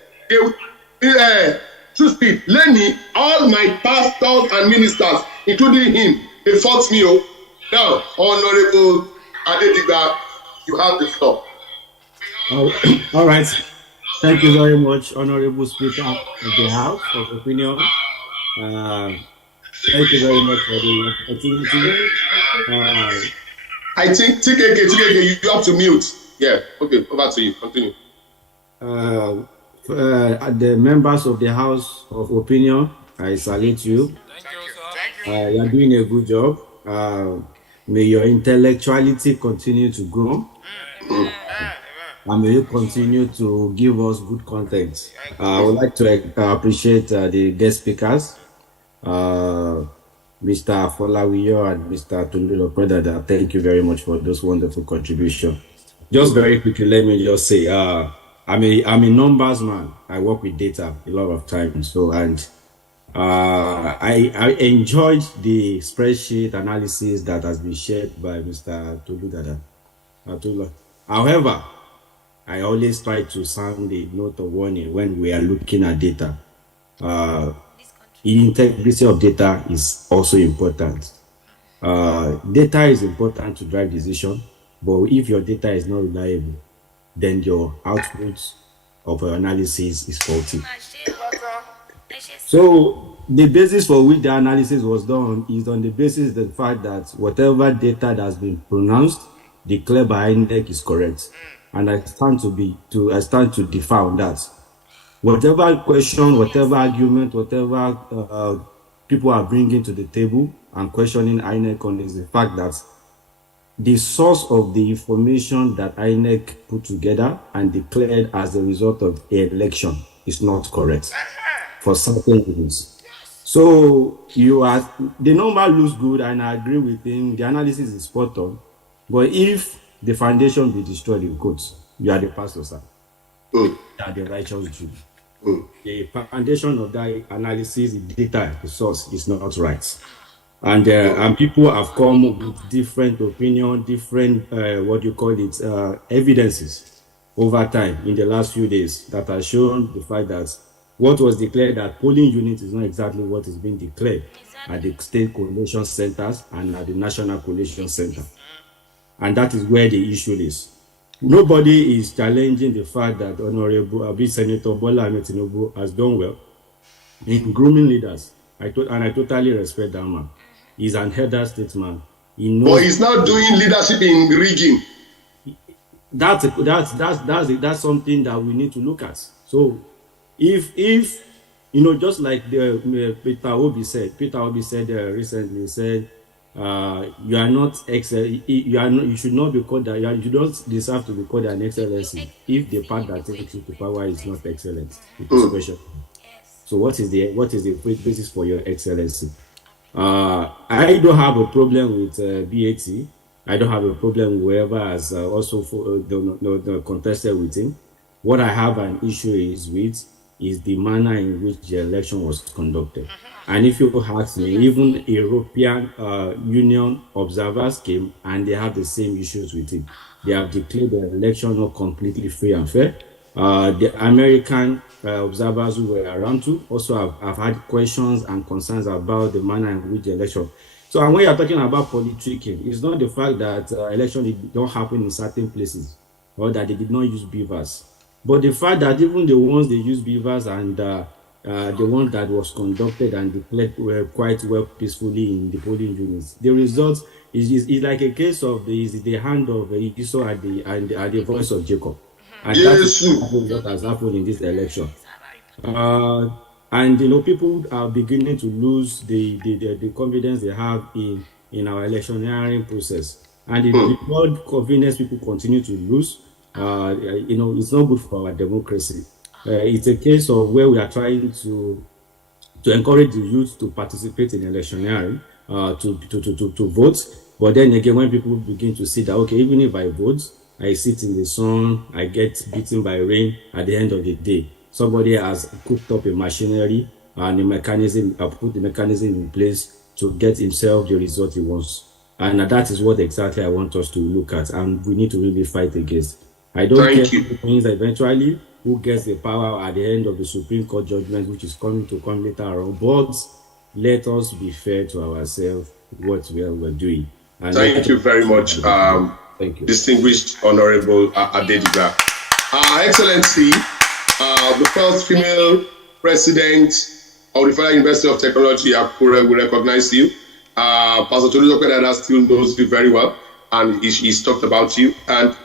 Shoespeed, Lenny, all my pastors and ministers, including him, they fought me. Now, Honorable Adidigba, you have the floor. All right. Thank you very much, Honorable Speaker of the House of Opinion. Thank you very much for the opportunity. I think TKK, you have to mute. Yeah, okay, over to you. Continue. The members of the House of Opinion, I salute you. Thank you, sir. You are doing a good job. May your intellectuality continue to grow. And may you continue to give us good content. I would like to appreciate the guest speakers, Mr. Folawiyo and Mr. TINUBU. Thank you very much for those wonderful contributions. Just very quickly, let me just say, I'm a numbers man. I work with data a lot of times. So, and I enjoyed the spreadsheet analysis that has been shared by Mr. TINUBU. However, I always try to sound a note of warning when we are looking at data. Integrity of data is also important. Data is important to drive decision, but if your data is not reliable, then your output of analysis is faulty. So the basis for which the analysis was done is on the basis of the fact that whatever data that has been pronounced, declared by INEC is correct. And I stand to differ on that. Whatever question, whatever argument, whatever people are bringing to the table and questioning INEC on is the fact that the source of the information that INEC put together and declared as a result of an election is not correct for certain reasons. So the number looks good, and I agree with him. The analysis is spot on, but if the foundation be destroyed in quotes, you are the pastor, sir. You are the righteous Jew. The foundation of that analysis, the data, the source is not right. And people have come with different opinion, different, evidences over time in the last few days that have shown the fact that what was declared at polling units is not exactly what is being declared at the state collation centers and at the national collation center. And that is where the issue is. Nobody is challenging the fact that Honorable Senator Bola Ahmed Tinubu has done well in grooming leaders. I totally respect that man. He's an elder statesman. He knows. But he's not doing leadership in rigging. That's something that we need to look at. So, if just like Peter Obi said recently, said, you are not excellent. You should not be called that. You don't deserve to be called an excellency if the path that takes you to power is not excellent. So what is the basis for your excellency? I don't have a problem with BAT. I don't have a problem with whoever has also contested with him. What I have an issue is the manner in which the election was conducted. And if you ask me, even European Union observers came and they have the same issues with it. They have declared the election not completely free and fair. The American observers who were around too also have had questions and concerns about the manner in which the election. So and when you're talking about politricking, it's not the fact that election did not happen in certain places or that they did not use beavers, but the fact that even the ones they use beavers and the one that was conducted and declared were quite well peacefully in the polling units, the result is like a case of the hand of Esau at the voice of Jacob. And that's what has happened in this election. And people are beginning to lose the confidence they have in our electioneering process. And the more confidence people continue to lose, it's not good for our democracy. It's a case of where we are trying to encourage the youth to participate in electioneering, to vote. But then again, when people begin to see that, okay, even if I vote, I sit in the sun, I get beaten by rain at the end of the day. Somebody has cooked up a machinery and put the mechanism in place to get himself the result he wants. And that is what exactly I want us to look at, and we need to really fight against. I don't care who wins eventually, who gets the power at the end of the Supreme Court judgment, which is coming to come later on. But let us be fair to ourselves, what we're doing. And thank you very much. Thank you. Distinguished Honorable Adedigra. Excellency, the first female president of the Federal University of Technology, Akure, we recognize you. Pastor Tolu Dada still knows you very well, and he's talked about you. And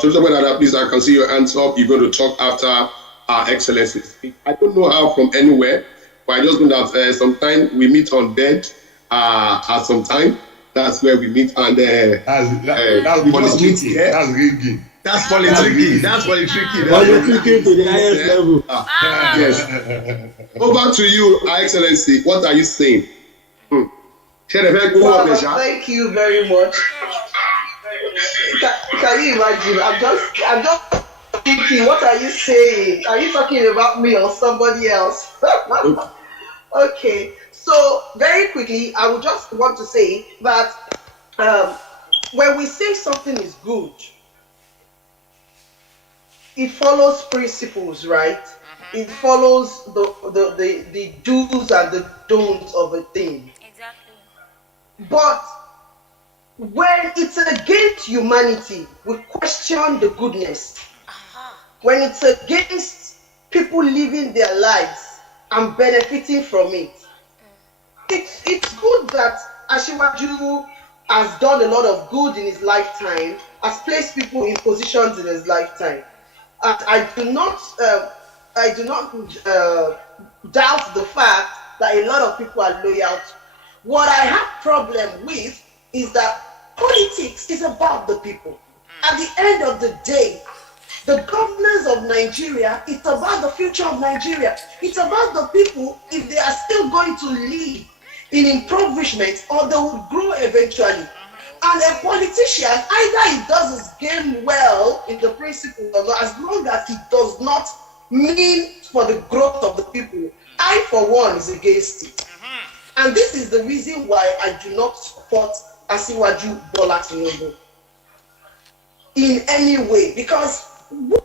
Tolu Dada, please, I can see your hands up. You're going to talk after Excellency. I don't know how from anywhere, but I just know that sometime we meet on bed at some time. That's where we meet, and that's politicking. That's rigging. That's politricking. That's politricking. Politricking to the highest level. Yes. Over to you, Excellency. What are you saying? Thank you very much. Can you imagine? I'm just thinking, what are you saying? Are you talking about me or somebody else? Okay. So very quickly, I would just want to say that when we say something is good, it follows principles, right? It follows the do's and the don'ts of a thing. Exactly. But when it's against humanity, we question the goodness. When it's against people living their lives and benefiting from it, it's good that Asiwaju has done a lot of good in his lifetime, has placed people in positions in his lifetime. And I do not doubt the fact that a lot of people are loyal. What I have problem with is that politics is about the people. At the end of the day, the governance of Nigeria, it's about the future of Nigeria. It's about the people, if they are still going to live in impoverishment or they will grow eventually. And a politician, either he does his game well in the principle or not, as long as he does not mean for the growth of the people, I, for one, is against it. And this is the reason why I do not support Asiwaju Bola Tinubu in any way, because we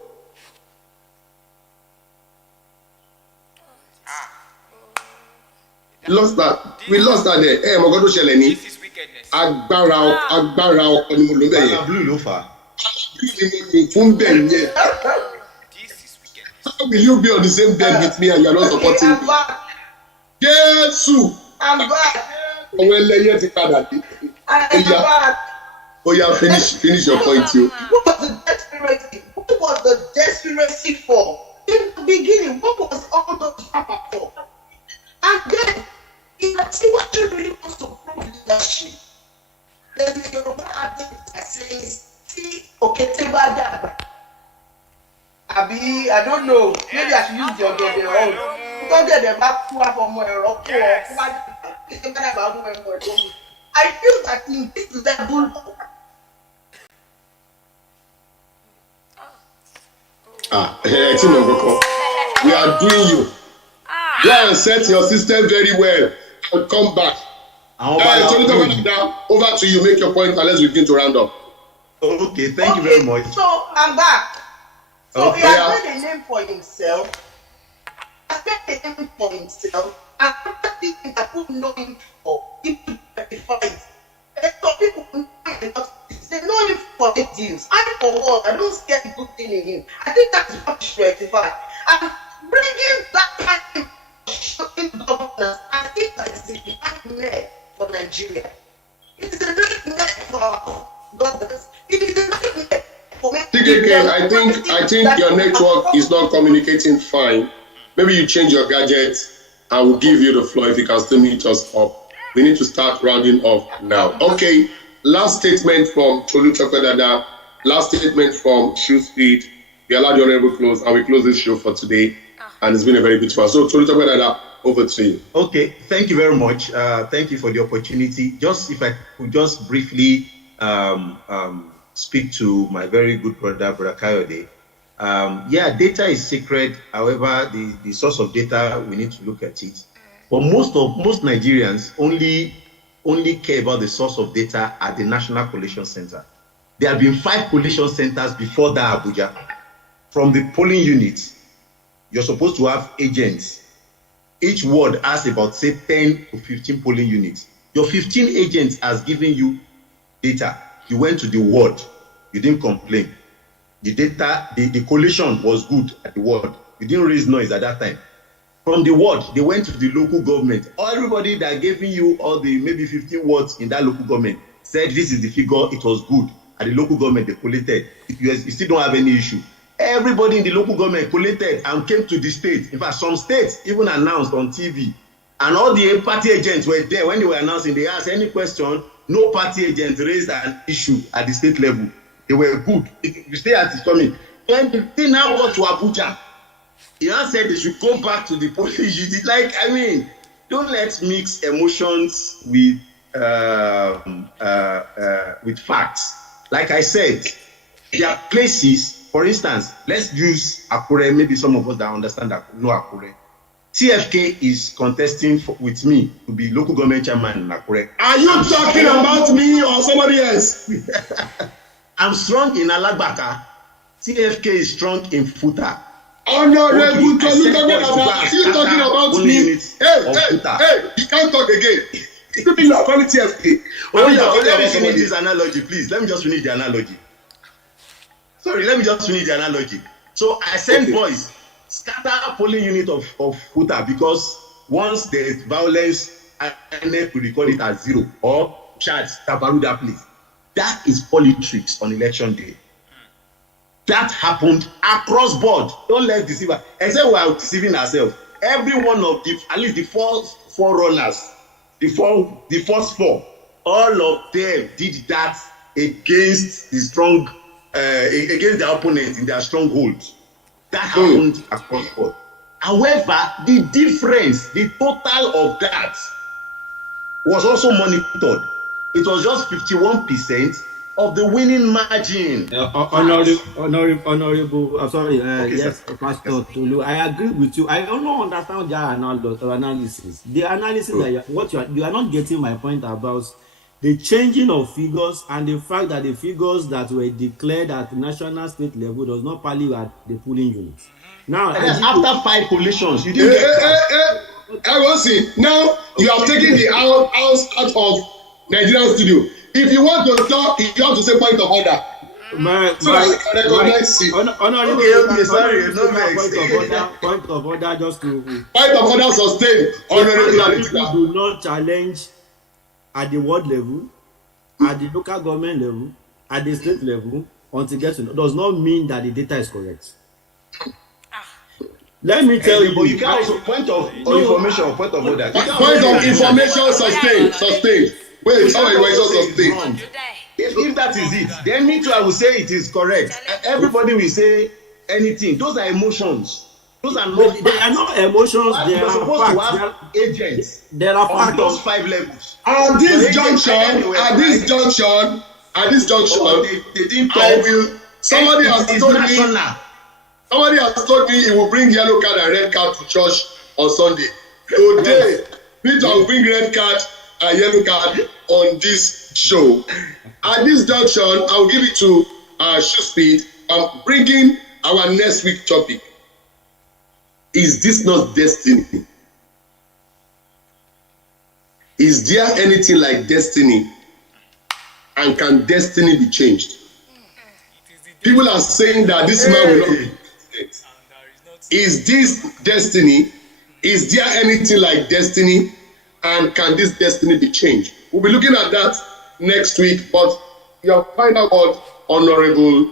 lost that there. Hey, mo gbọ́dọ̀ ṣẹlẹ̀ ní agbára ọkọ ni mo lò bẹ́ẹ̀ yẹn. Blue ló fà. Blue ni mo lò fún bẹ́ẹ̀ yẹn. How will you be on the same bed with me and you are not supporting me? Jésù. I'm back. Ọwọ́ ẹlẹ́yẹ ti padà dé. I'm back. Oya, finish your point too. What was the desperation? What was the desperation for? In the beginning, what was all those drama for? And then, if I see what you really want to prove leadership, there's a Yoruba adage that says, see, okay, Tebada. I don't know. Maybe I should use your dog their own. Don't get them back to up on my rock. I feel that in this level, we are doing you. Go and set your system very well and come back. Over to you, make your point and let's begin to round up. Okay, thank you very much. So I'm back. So he has made a name for himself. And I'm thinking that people know him for people verified. And so people they know him for the deals. I for one, I don't see any good thing in him. I think that's what should rectify. And bringing that kind of in governance, I think that is the nightmare for Nigeria. It is a nightmare for our governance. It is a nightmare for me. I think your network is not communicating fine. Maybe you change your gadget. I will give you the floor if you can still meet us up. We need to start rounding off now. Okay, last statement from Tolu Dada. Last statement from Shoe Speed. We allow the honorable close and we close this show for today. And it's been a very good one. So Tolu Dada, over to you. Okay, thank you very much. Thank you for the opportunity. Just if I could just briefly speak to my very good brother Kayode. Data is sacred. However, the source of data, we need to look at it. But most Nigerians only care about the source of data at the National Collation Center. There have been 5 collation centers before that Abuja. From the polling units, you're supposed to have agents. Each ward has about, say, 10 to 15 polling units. Your 15 agents has given you data. You went to the ward. You didn't complain. the data, the coalition was good at the ward. We didn't raise noise at that time. From the ward, they went to the local government. Everybody that gave you all the maybe 15 wards in that local government said this is the figure, it was good. At the local government, they collated. You still don't have any issue. Everybody in the local government collated and came to the state. In fact, some states even announced on TV. And all the party agents were there when they were announcing. They asked any question, no party agent raised an issue at the state level. They were good. You stay at it coming. When the thing now got to Abuja, he now said they should go back to the police unit. Like, I mean, don't let's mix emotions with facts. Like I said, there are places, for instance, let's use Akure. Maybe some of us that understand that know Akure. TFK is contesting with me to be local government chairman in Akure. Are you talking about me or somebody else? I'm strong in Alagbaka. TFK is strong in Futa. Honorable, you talking about me? Hey, you can't talk again. You think you are calling TFK? Let me finish this analogy, please. Let me just finish the analogy. Sorry, let me just finish the analogy. So I send boys, scatter polling unit of Futa, because once there is violence, INEC will record it as 0 or charge Tabaruda, please. That is politics on election day. That happened across board. Don't let's deceive us. Except we are deceiving ourselves. Every one of the, at least the four runners, the first four, all of them did that against the strong, against their opponents in their strongholds. That happened across board. However, the difference, the total of that was also monitored. It was just 51% of the winning margin. Honorable, sorry, okay, yes, sir. Pastor Tulu, I agree with you. I don't understand their analysis. The analysis that you are not getting my point about the changing of figures and the fact that the figures that were declared at national state level does not tally at the polling units. Now, after 5 coalitions, you didn't get that. I will see. Now you have taken the house out of Nigerian studio. If you want to talk, you have to say point of order. Point of order, just to point of order sustained. People do not challenge at the ward level, at the local government level, at the state level, until get to know, does not mean that the data is correct. Let me tell you. But you can also point of information or point of order. Point of information sustained. Wait, sorry, you were just sustained. If that is it, then me too, I will say it is correct. Everybody will say anything. Those are emotions. Those are not. They are not emotions. They are supposed facts. to have agents. There are on facts. those 5 levels. At this junction, they didn't I will. Somebody has told me he will bring yellow card and red card to church on Sunday. Today, Peter will bring red card and yellow card on this show. At this junction, I will give it to Shoe Speed. I'm bringing our next week topic. Is this not destiny? Is there anything like destiny? And can destiny be changed? People are saying that this man will not be. Is this destiny? Is there anything like destiny? And can this destiny be changed? We'll be looking at that next week. But your final word, Honorable,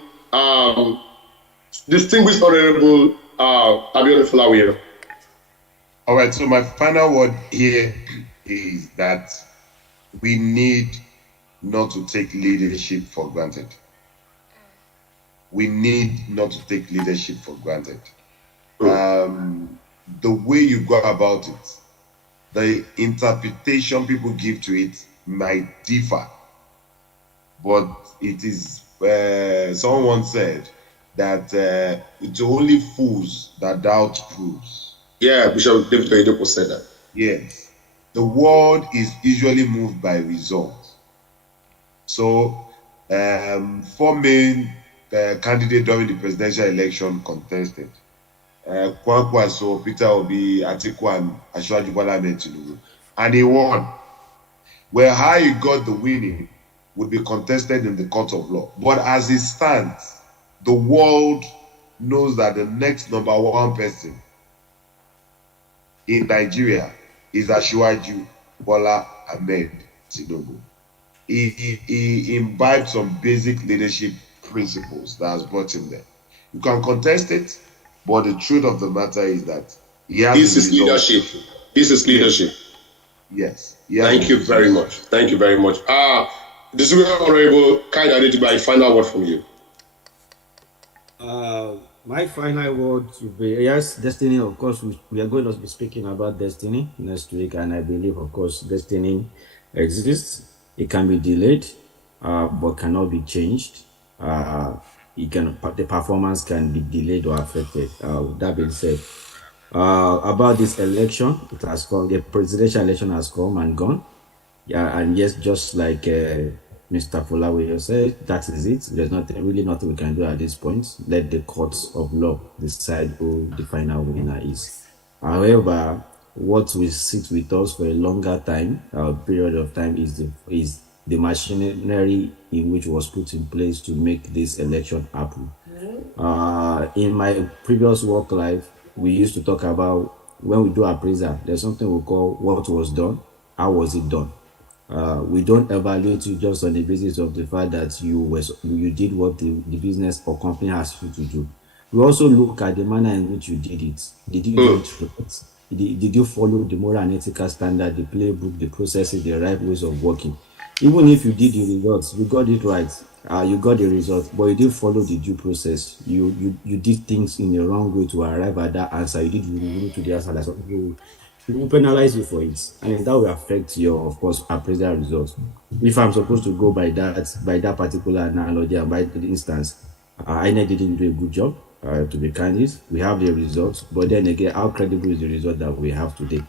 distinguished Honorable Abiodun Folawiyo. All right, so my final word here is that we need not to take leadership for granted. We need not to take leadership for granted. The way you go about it, the interpretation people give to it might differ. But it is, someone said that it's only fools that doubt proofs. Yeah, Bishop David Oyedepo said that. Yes. The world is usually moved by results. So, 4 main candidates during the presidential election contested. Kwankwaso, Peter Obi, Atiku, and Asiwaju Bola Ahmed Tinubu. And he won. Well, how he got the winning would be contested in the court of law. But as it stands, the world knows that the next number one person in Nigeria is Asiwaju Bola Ahmed Tinubu. He imbibed some basic leadership principles that has brought him there. You can contest it, but the truth of the matter is that he has. This is leadership. This is leadership. Yes. Thank you very much. Thank you very much. This is Honorable Kind Adetiba, final word from you. My final word would be, yes, destiny. Of course, we are going to be speaking about destiny next week, and I believe, of course, destiny exists. It can be delayed, but cannot be changed. The performance can be delayed or affected. That being said, about this election, it has come. The presidential election has come and gone. Yeah, and yes, just like Mr. Folawe said, that is it. There's really nothing we can do at this point. Let the courts of law decide who the final winner is. However, what will sit with us for a longer time, period of time, is the machinery in which was put in place to make this election happen. In my previous work life, we used to talk about, when we do appraisal, there's something we call what was done, how was it done. We don't evaluate you just on the basis of the fact that you did what the business or company asked you to do. We also look at the manner in which you did it. Did you do it right? Did you follow the moral and ethical standard, the playbook, the processes, the right ways of working? Even if you did the results, you got it right, you got the results, but you didn't follow the due process. You did things in the wrong way to arrive at that answer. You did to the answer. That's what people will penalize you for it, and that will affect your, of course, appraisal results. If I'm supposed to go by that particular analogy and by the instance, INEC didn't do a good job. To be candid, we have the results, but then again, how credible is the result that we have today?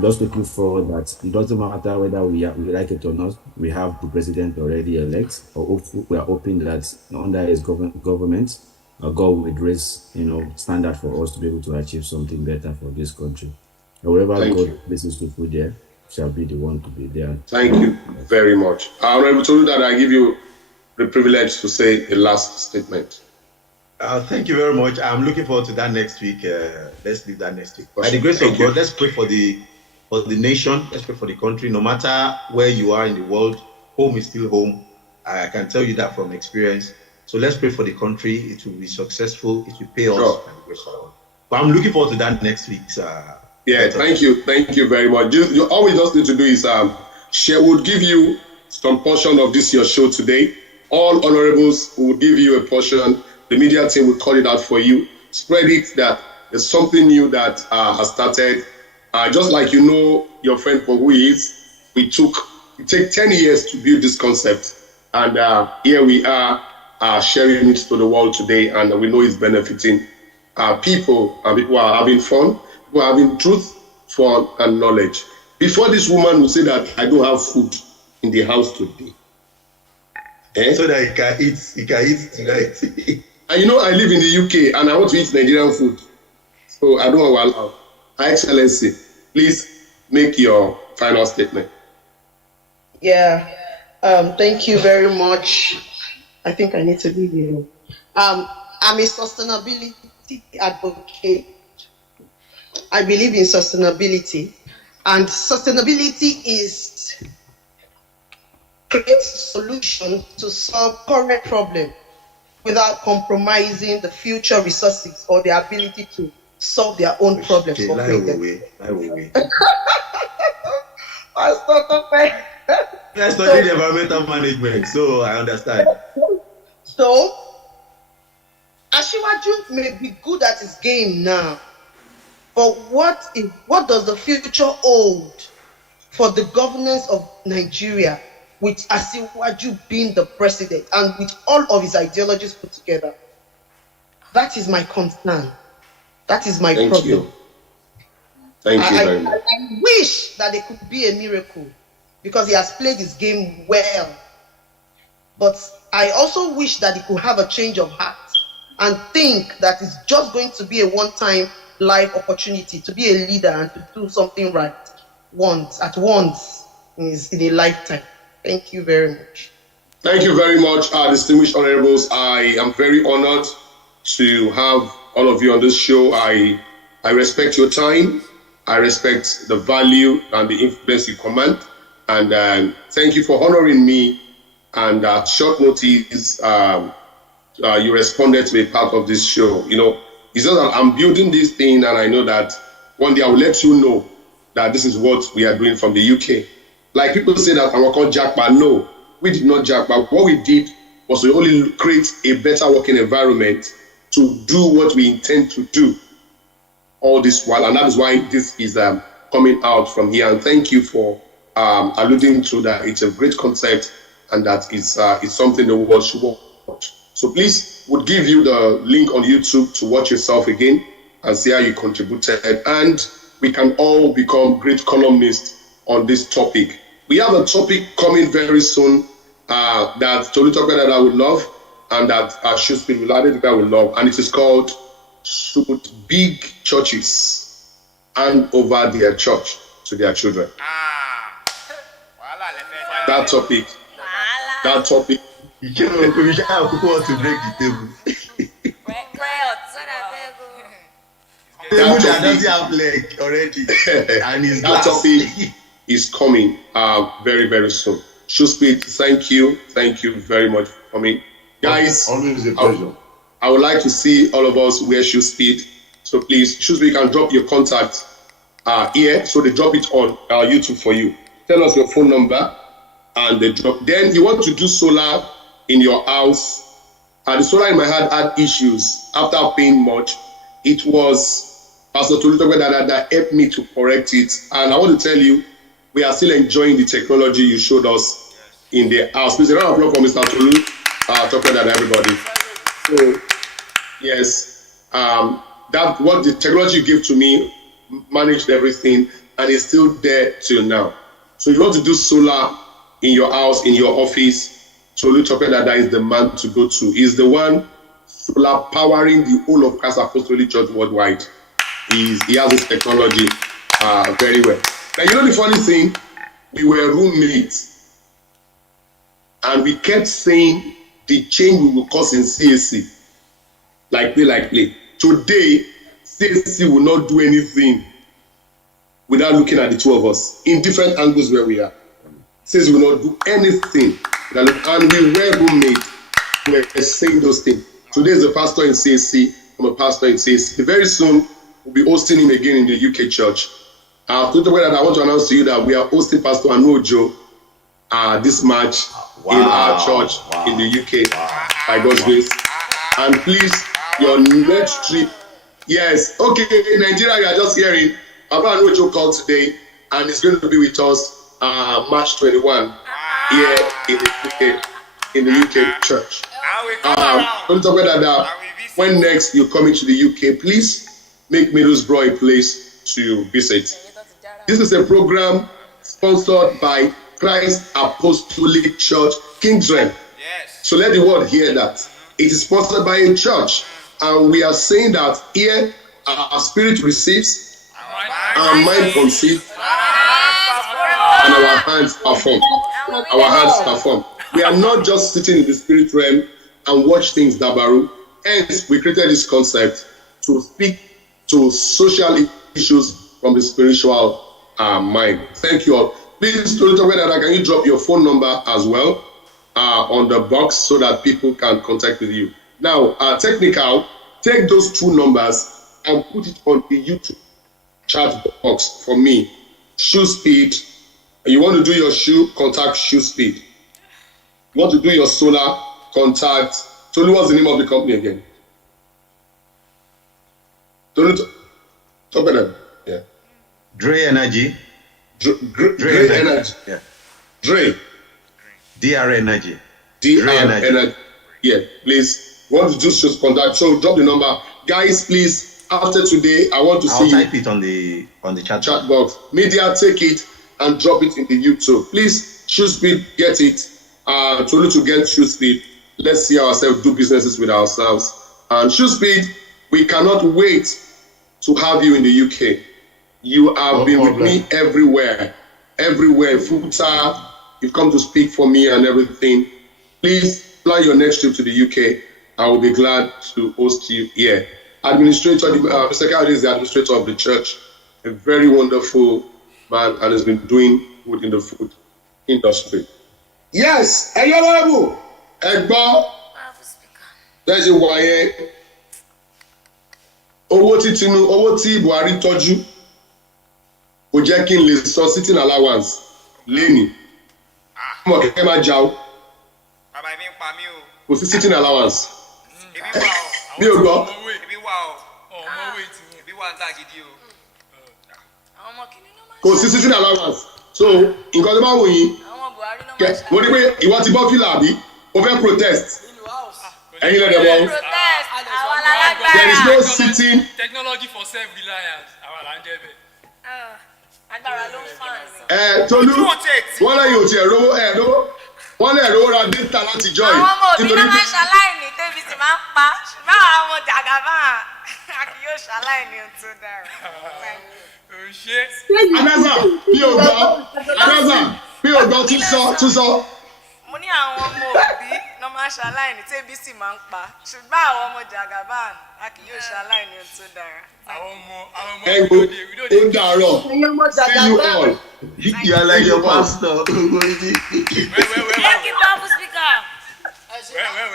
Just looking forward that it doesn't matter whether we like it or not, we have the president already elect, or we are hoping that under his government, God will raise standard for us to be able to achieve something better for this country. However God places to put there shall be the one to be there. Thank you very much. Honorable Tolu, that I give you the privilege to say a last statement. Thank you very much. I'm looking forward to that next week. Let's leave that next week. By the grace of God, let's pray for the nation. Let's pray for the country. No matter where you are in the world, home is still home. I can tell you that from experience. So let's pray for the country. It will be successful. It will pay us. Sure. But I'm looking forward to that next week. Yeah, thank you very much. All we just need to do is share. We'll give you some portion of this your show today. All honorables will give you a portion. The media team will call it out for you. Spread it that there's something new that has started. Just like your friend for who he is, it take 10 years to build this concept. And here we are sharing it to the world today, and we know it's benefiting people, and people are having fun, people are having truth, fun, and knowledge. Before this woman will say that I don't have food in the house today. So that he can eat tonight. And I live in the UK and I want to eat Nigerian food. So I don't allow. Excellency, please make your final statement. Yeah. Thank you very much. I think I need to leave you. I'm a sustainability advocate. I believe in sustainability. And sustainability is create solution to solve current problem without compromising the future resources or the ability to solve their own problems. Okay, lie away. I studied environmental management, so I understand. So, Asiwaju may be good at his game now, but what does the future hold for the governance of Nigeria, with Asiwaju being the president and with all of his ideologies put together? That is my concern. That is my problem. Thank you very much. I wish that there could be a miracle because he has played his game well. But I also wish that he could have a change of heart and think that it's just going to be a one-time life opportunity to be a leader and to do something right at once in a lifetime. Thank you very much. Thank you very much, distinguished honorables. I am very honored to have all of you on this show. I respect your time. I respect the value and the influence you command. And thank you for honoring me. And at short notice, you responded to be part of this show. You know, it's just that I'm building this thing, and I know that one day I will let you know that this is what we are doing from the UK. Like people say that I'm called jackpot. No, we did not jackpot. What we did was we only create a better working environment to do what we intend to do all this while, and that is why this is coming out from here. And thank you for alluding to that. It's a great concept, and that it's something the world should watch. So please, would give you the link on YouTube to watch yourself again and see how you contributed, and we can all become great columnists on this topic. We have a topic coming very soon that Tolu talked about that I would love, and that Shuspeed will identify will love, and it is called "Should Big Churches Hand Over Their Church to Their Children?" That topic. You want to break the table. Table that doesn't have leg already, and his that topic is coming very, very soon. Shuspeed, thank you very much for coming. Guys, always a pleasure. I would like to see all of us wear Shuspeed. So please, Shuspeed, you can drop your contact here. So they drop it on YouTube for you. Tell us your phone number, and they drop. Then you want to do solar in your house. The solar in my heart had issues after paying much. It was Pastor Tolu that helped me to correct it. And I want to tell you, we are still enjoying the technology you showed us in the house. Please, a round of applause for Mr. Tolu. Talking about everybody. So, yes, that what the technology you gave to me managed everything, and it's still there till now. So you want to do solar in your house, in your office, Tolu Topedada is the man to go to. He's the one solar powering the whole of Christ Apostolic Church worldwide. He has this technology very well. Now, you know the funny thing? We were roommates, and we kept saying the change we will cause in CAC. Like play. Today, CAC will not do anything without looking at the two of us in different angles where we are. CAC will not do anything. And we were roommates. We were saying those things. Today is a pastor in CAC. I'm a pastor in CAC. Very soon, we'll be hosting him again in the UK church. I want to announce to you that we are hosting Pastor Anojo this match in our church in the UK by God's grace. And please, your next trip, yes, okay, Nigeria, you are just hearing. Papa Anojo called today, and it's going to be with us March 21 here in the UK church. When next you're coming to the UK, please make Middlesbrough a place to visit. This is a program sponsored by Christ Apostolic Church, Kingsland. Yes. So let the world hear that. It is sponsored by a church. And we are saying that here our spirit receives, our mind conceives, and our hands perform. Our hands perform. We are not just sitting in the spirit realm and watch things dabaru. Hence, we created this concept to speak to social issues from the spiritual mind. Thank you all. Please, can you drop your phone number as well on the box so that people can contact with you? Now, technical, take those two numbers and put it on the YouTube chat box for me. Shuspeed. You want to do your shoe, contact Shuspeed. You want to do your solar, contact. Tolu, what's the name of the company again? Tolu, talk about them. Yeah. Dre Energy. Dre Energy. Yeah. Dre. DR Energy. DR Energy. Yeah, please. Want to just contact. So drop the number. Guys, please, after today, I want to see you. I'll type it on the chat box. Media, take it and drop it in the YouTube. Please, Shuspeed, get it. Tolu to get Shuspeed. Let's see ourselves do businesses with ourselves. And Shuspeed, we cannot wait to have you in the UK. You have been with me everywhere. Futa, you've come to speak for me and everything. please plan your next trip to the UK. I will be glad to host you here. Administrator, Mr. Cowdy is the administrator of the church, a very wonderful man, and has been doing good in the food industry. Yes, Honorable, Egbo, there's a wire. Owó tí Buhari tọ́jú kò jẹ́ kí n lè sọ sitting allowance lẹ́nìí. Mo kẹ́kẹ́ máa jà ó. Bàbá mi ń pa mí o. Kò sí sitting allowance. Ebi wà o. Mi ò gbọ́. Ebi wà o. Ebi wà ń tà gidi o. Kò sí sitting allowance. So nǹkan tó bá wù yín. Mo ní pé ìwọ ti bọ́ fìlà àbí? O fẹ́ protest. Ẹ̀yin lẹ́dẹ̀ bọ́. There is no sitting. Technology for self-reliance. Àwọn là ń jẹ́ bẹ́ẹ̀. Agbára ló ń fà mí. Tolú, wọ́n lẹ́yìn òtí ẹ̀rọ wọ́n lè rówó ra data láti join. Àwọn ọmọ òbí náà máa ń ṣaláìní tẹ́bí sì máa ń pa. Ṣùgbọ́n àwọn ọmọ jàgàbá a kì yóò ṣaláìní ohun tó dára. Anaza, bí o gbọ́, tún sọ. Mo ní àwọn ọmọ òbí náà máa ń ṣaláìní tẹ́bí sì máa ń pa. Ṣùgbọ́n àwọn ọmọ jàgàbá a kì yóò ṣaláìní ohun tó dára. Ẹ̀gbọ́n ó dàárọ̀. See you all. You are like your pastor.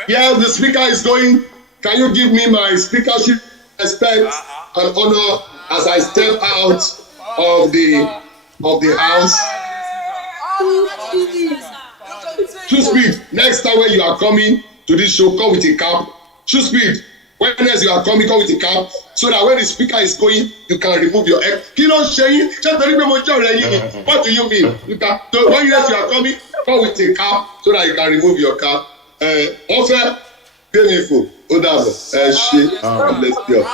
Yeah, the speaker is going. Can you give me my speakership respect and honor as I step out of the house? True speed. Next time when you are coming to this show, come with a cap. True speed. When next you are coming, come with a cap so that when the speaker is going, you can remove your head. Kí ló ń ṣe yín? Ṣé torí pé mo jẹ́ ọ̀rẹ́ yín ni? What do you mean? So when next you are coming, come with a cap so that you can remove your cap. Ọ̀fẹ́ beautiful. Ó dàbọ̀. Ṣé God bless you.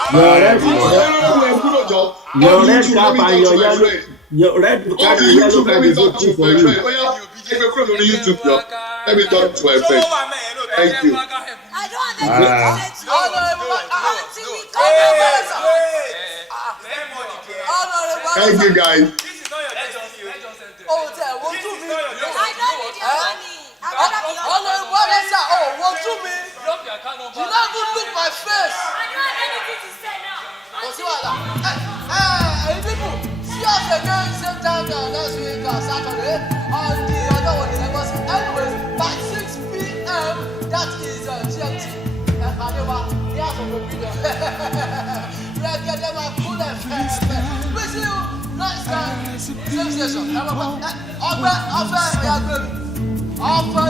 Your red cap and your yellow. Your red cap and yellow card is working for you. Let me talk to my friend. Thank you. I don't understand. Thank you, guys. Oh, there, what do me? I don't need your money. What is that? Oh, what do me? You not even look my face. I don't have anything to say now. What's that? Hey, people, see us again same time next week Saturday on the other one in Lagos. Anyway, by 6 p.m. that is GMT. Get them a cool FM. We see you next time. Same station. Offer,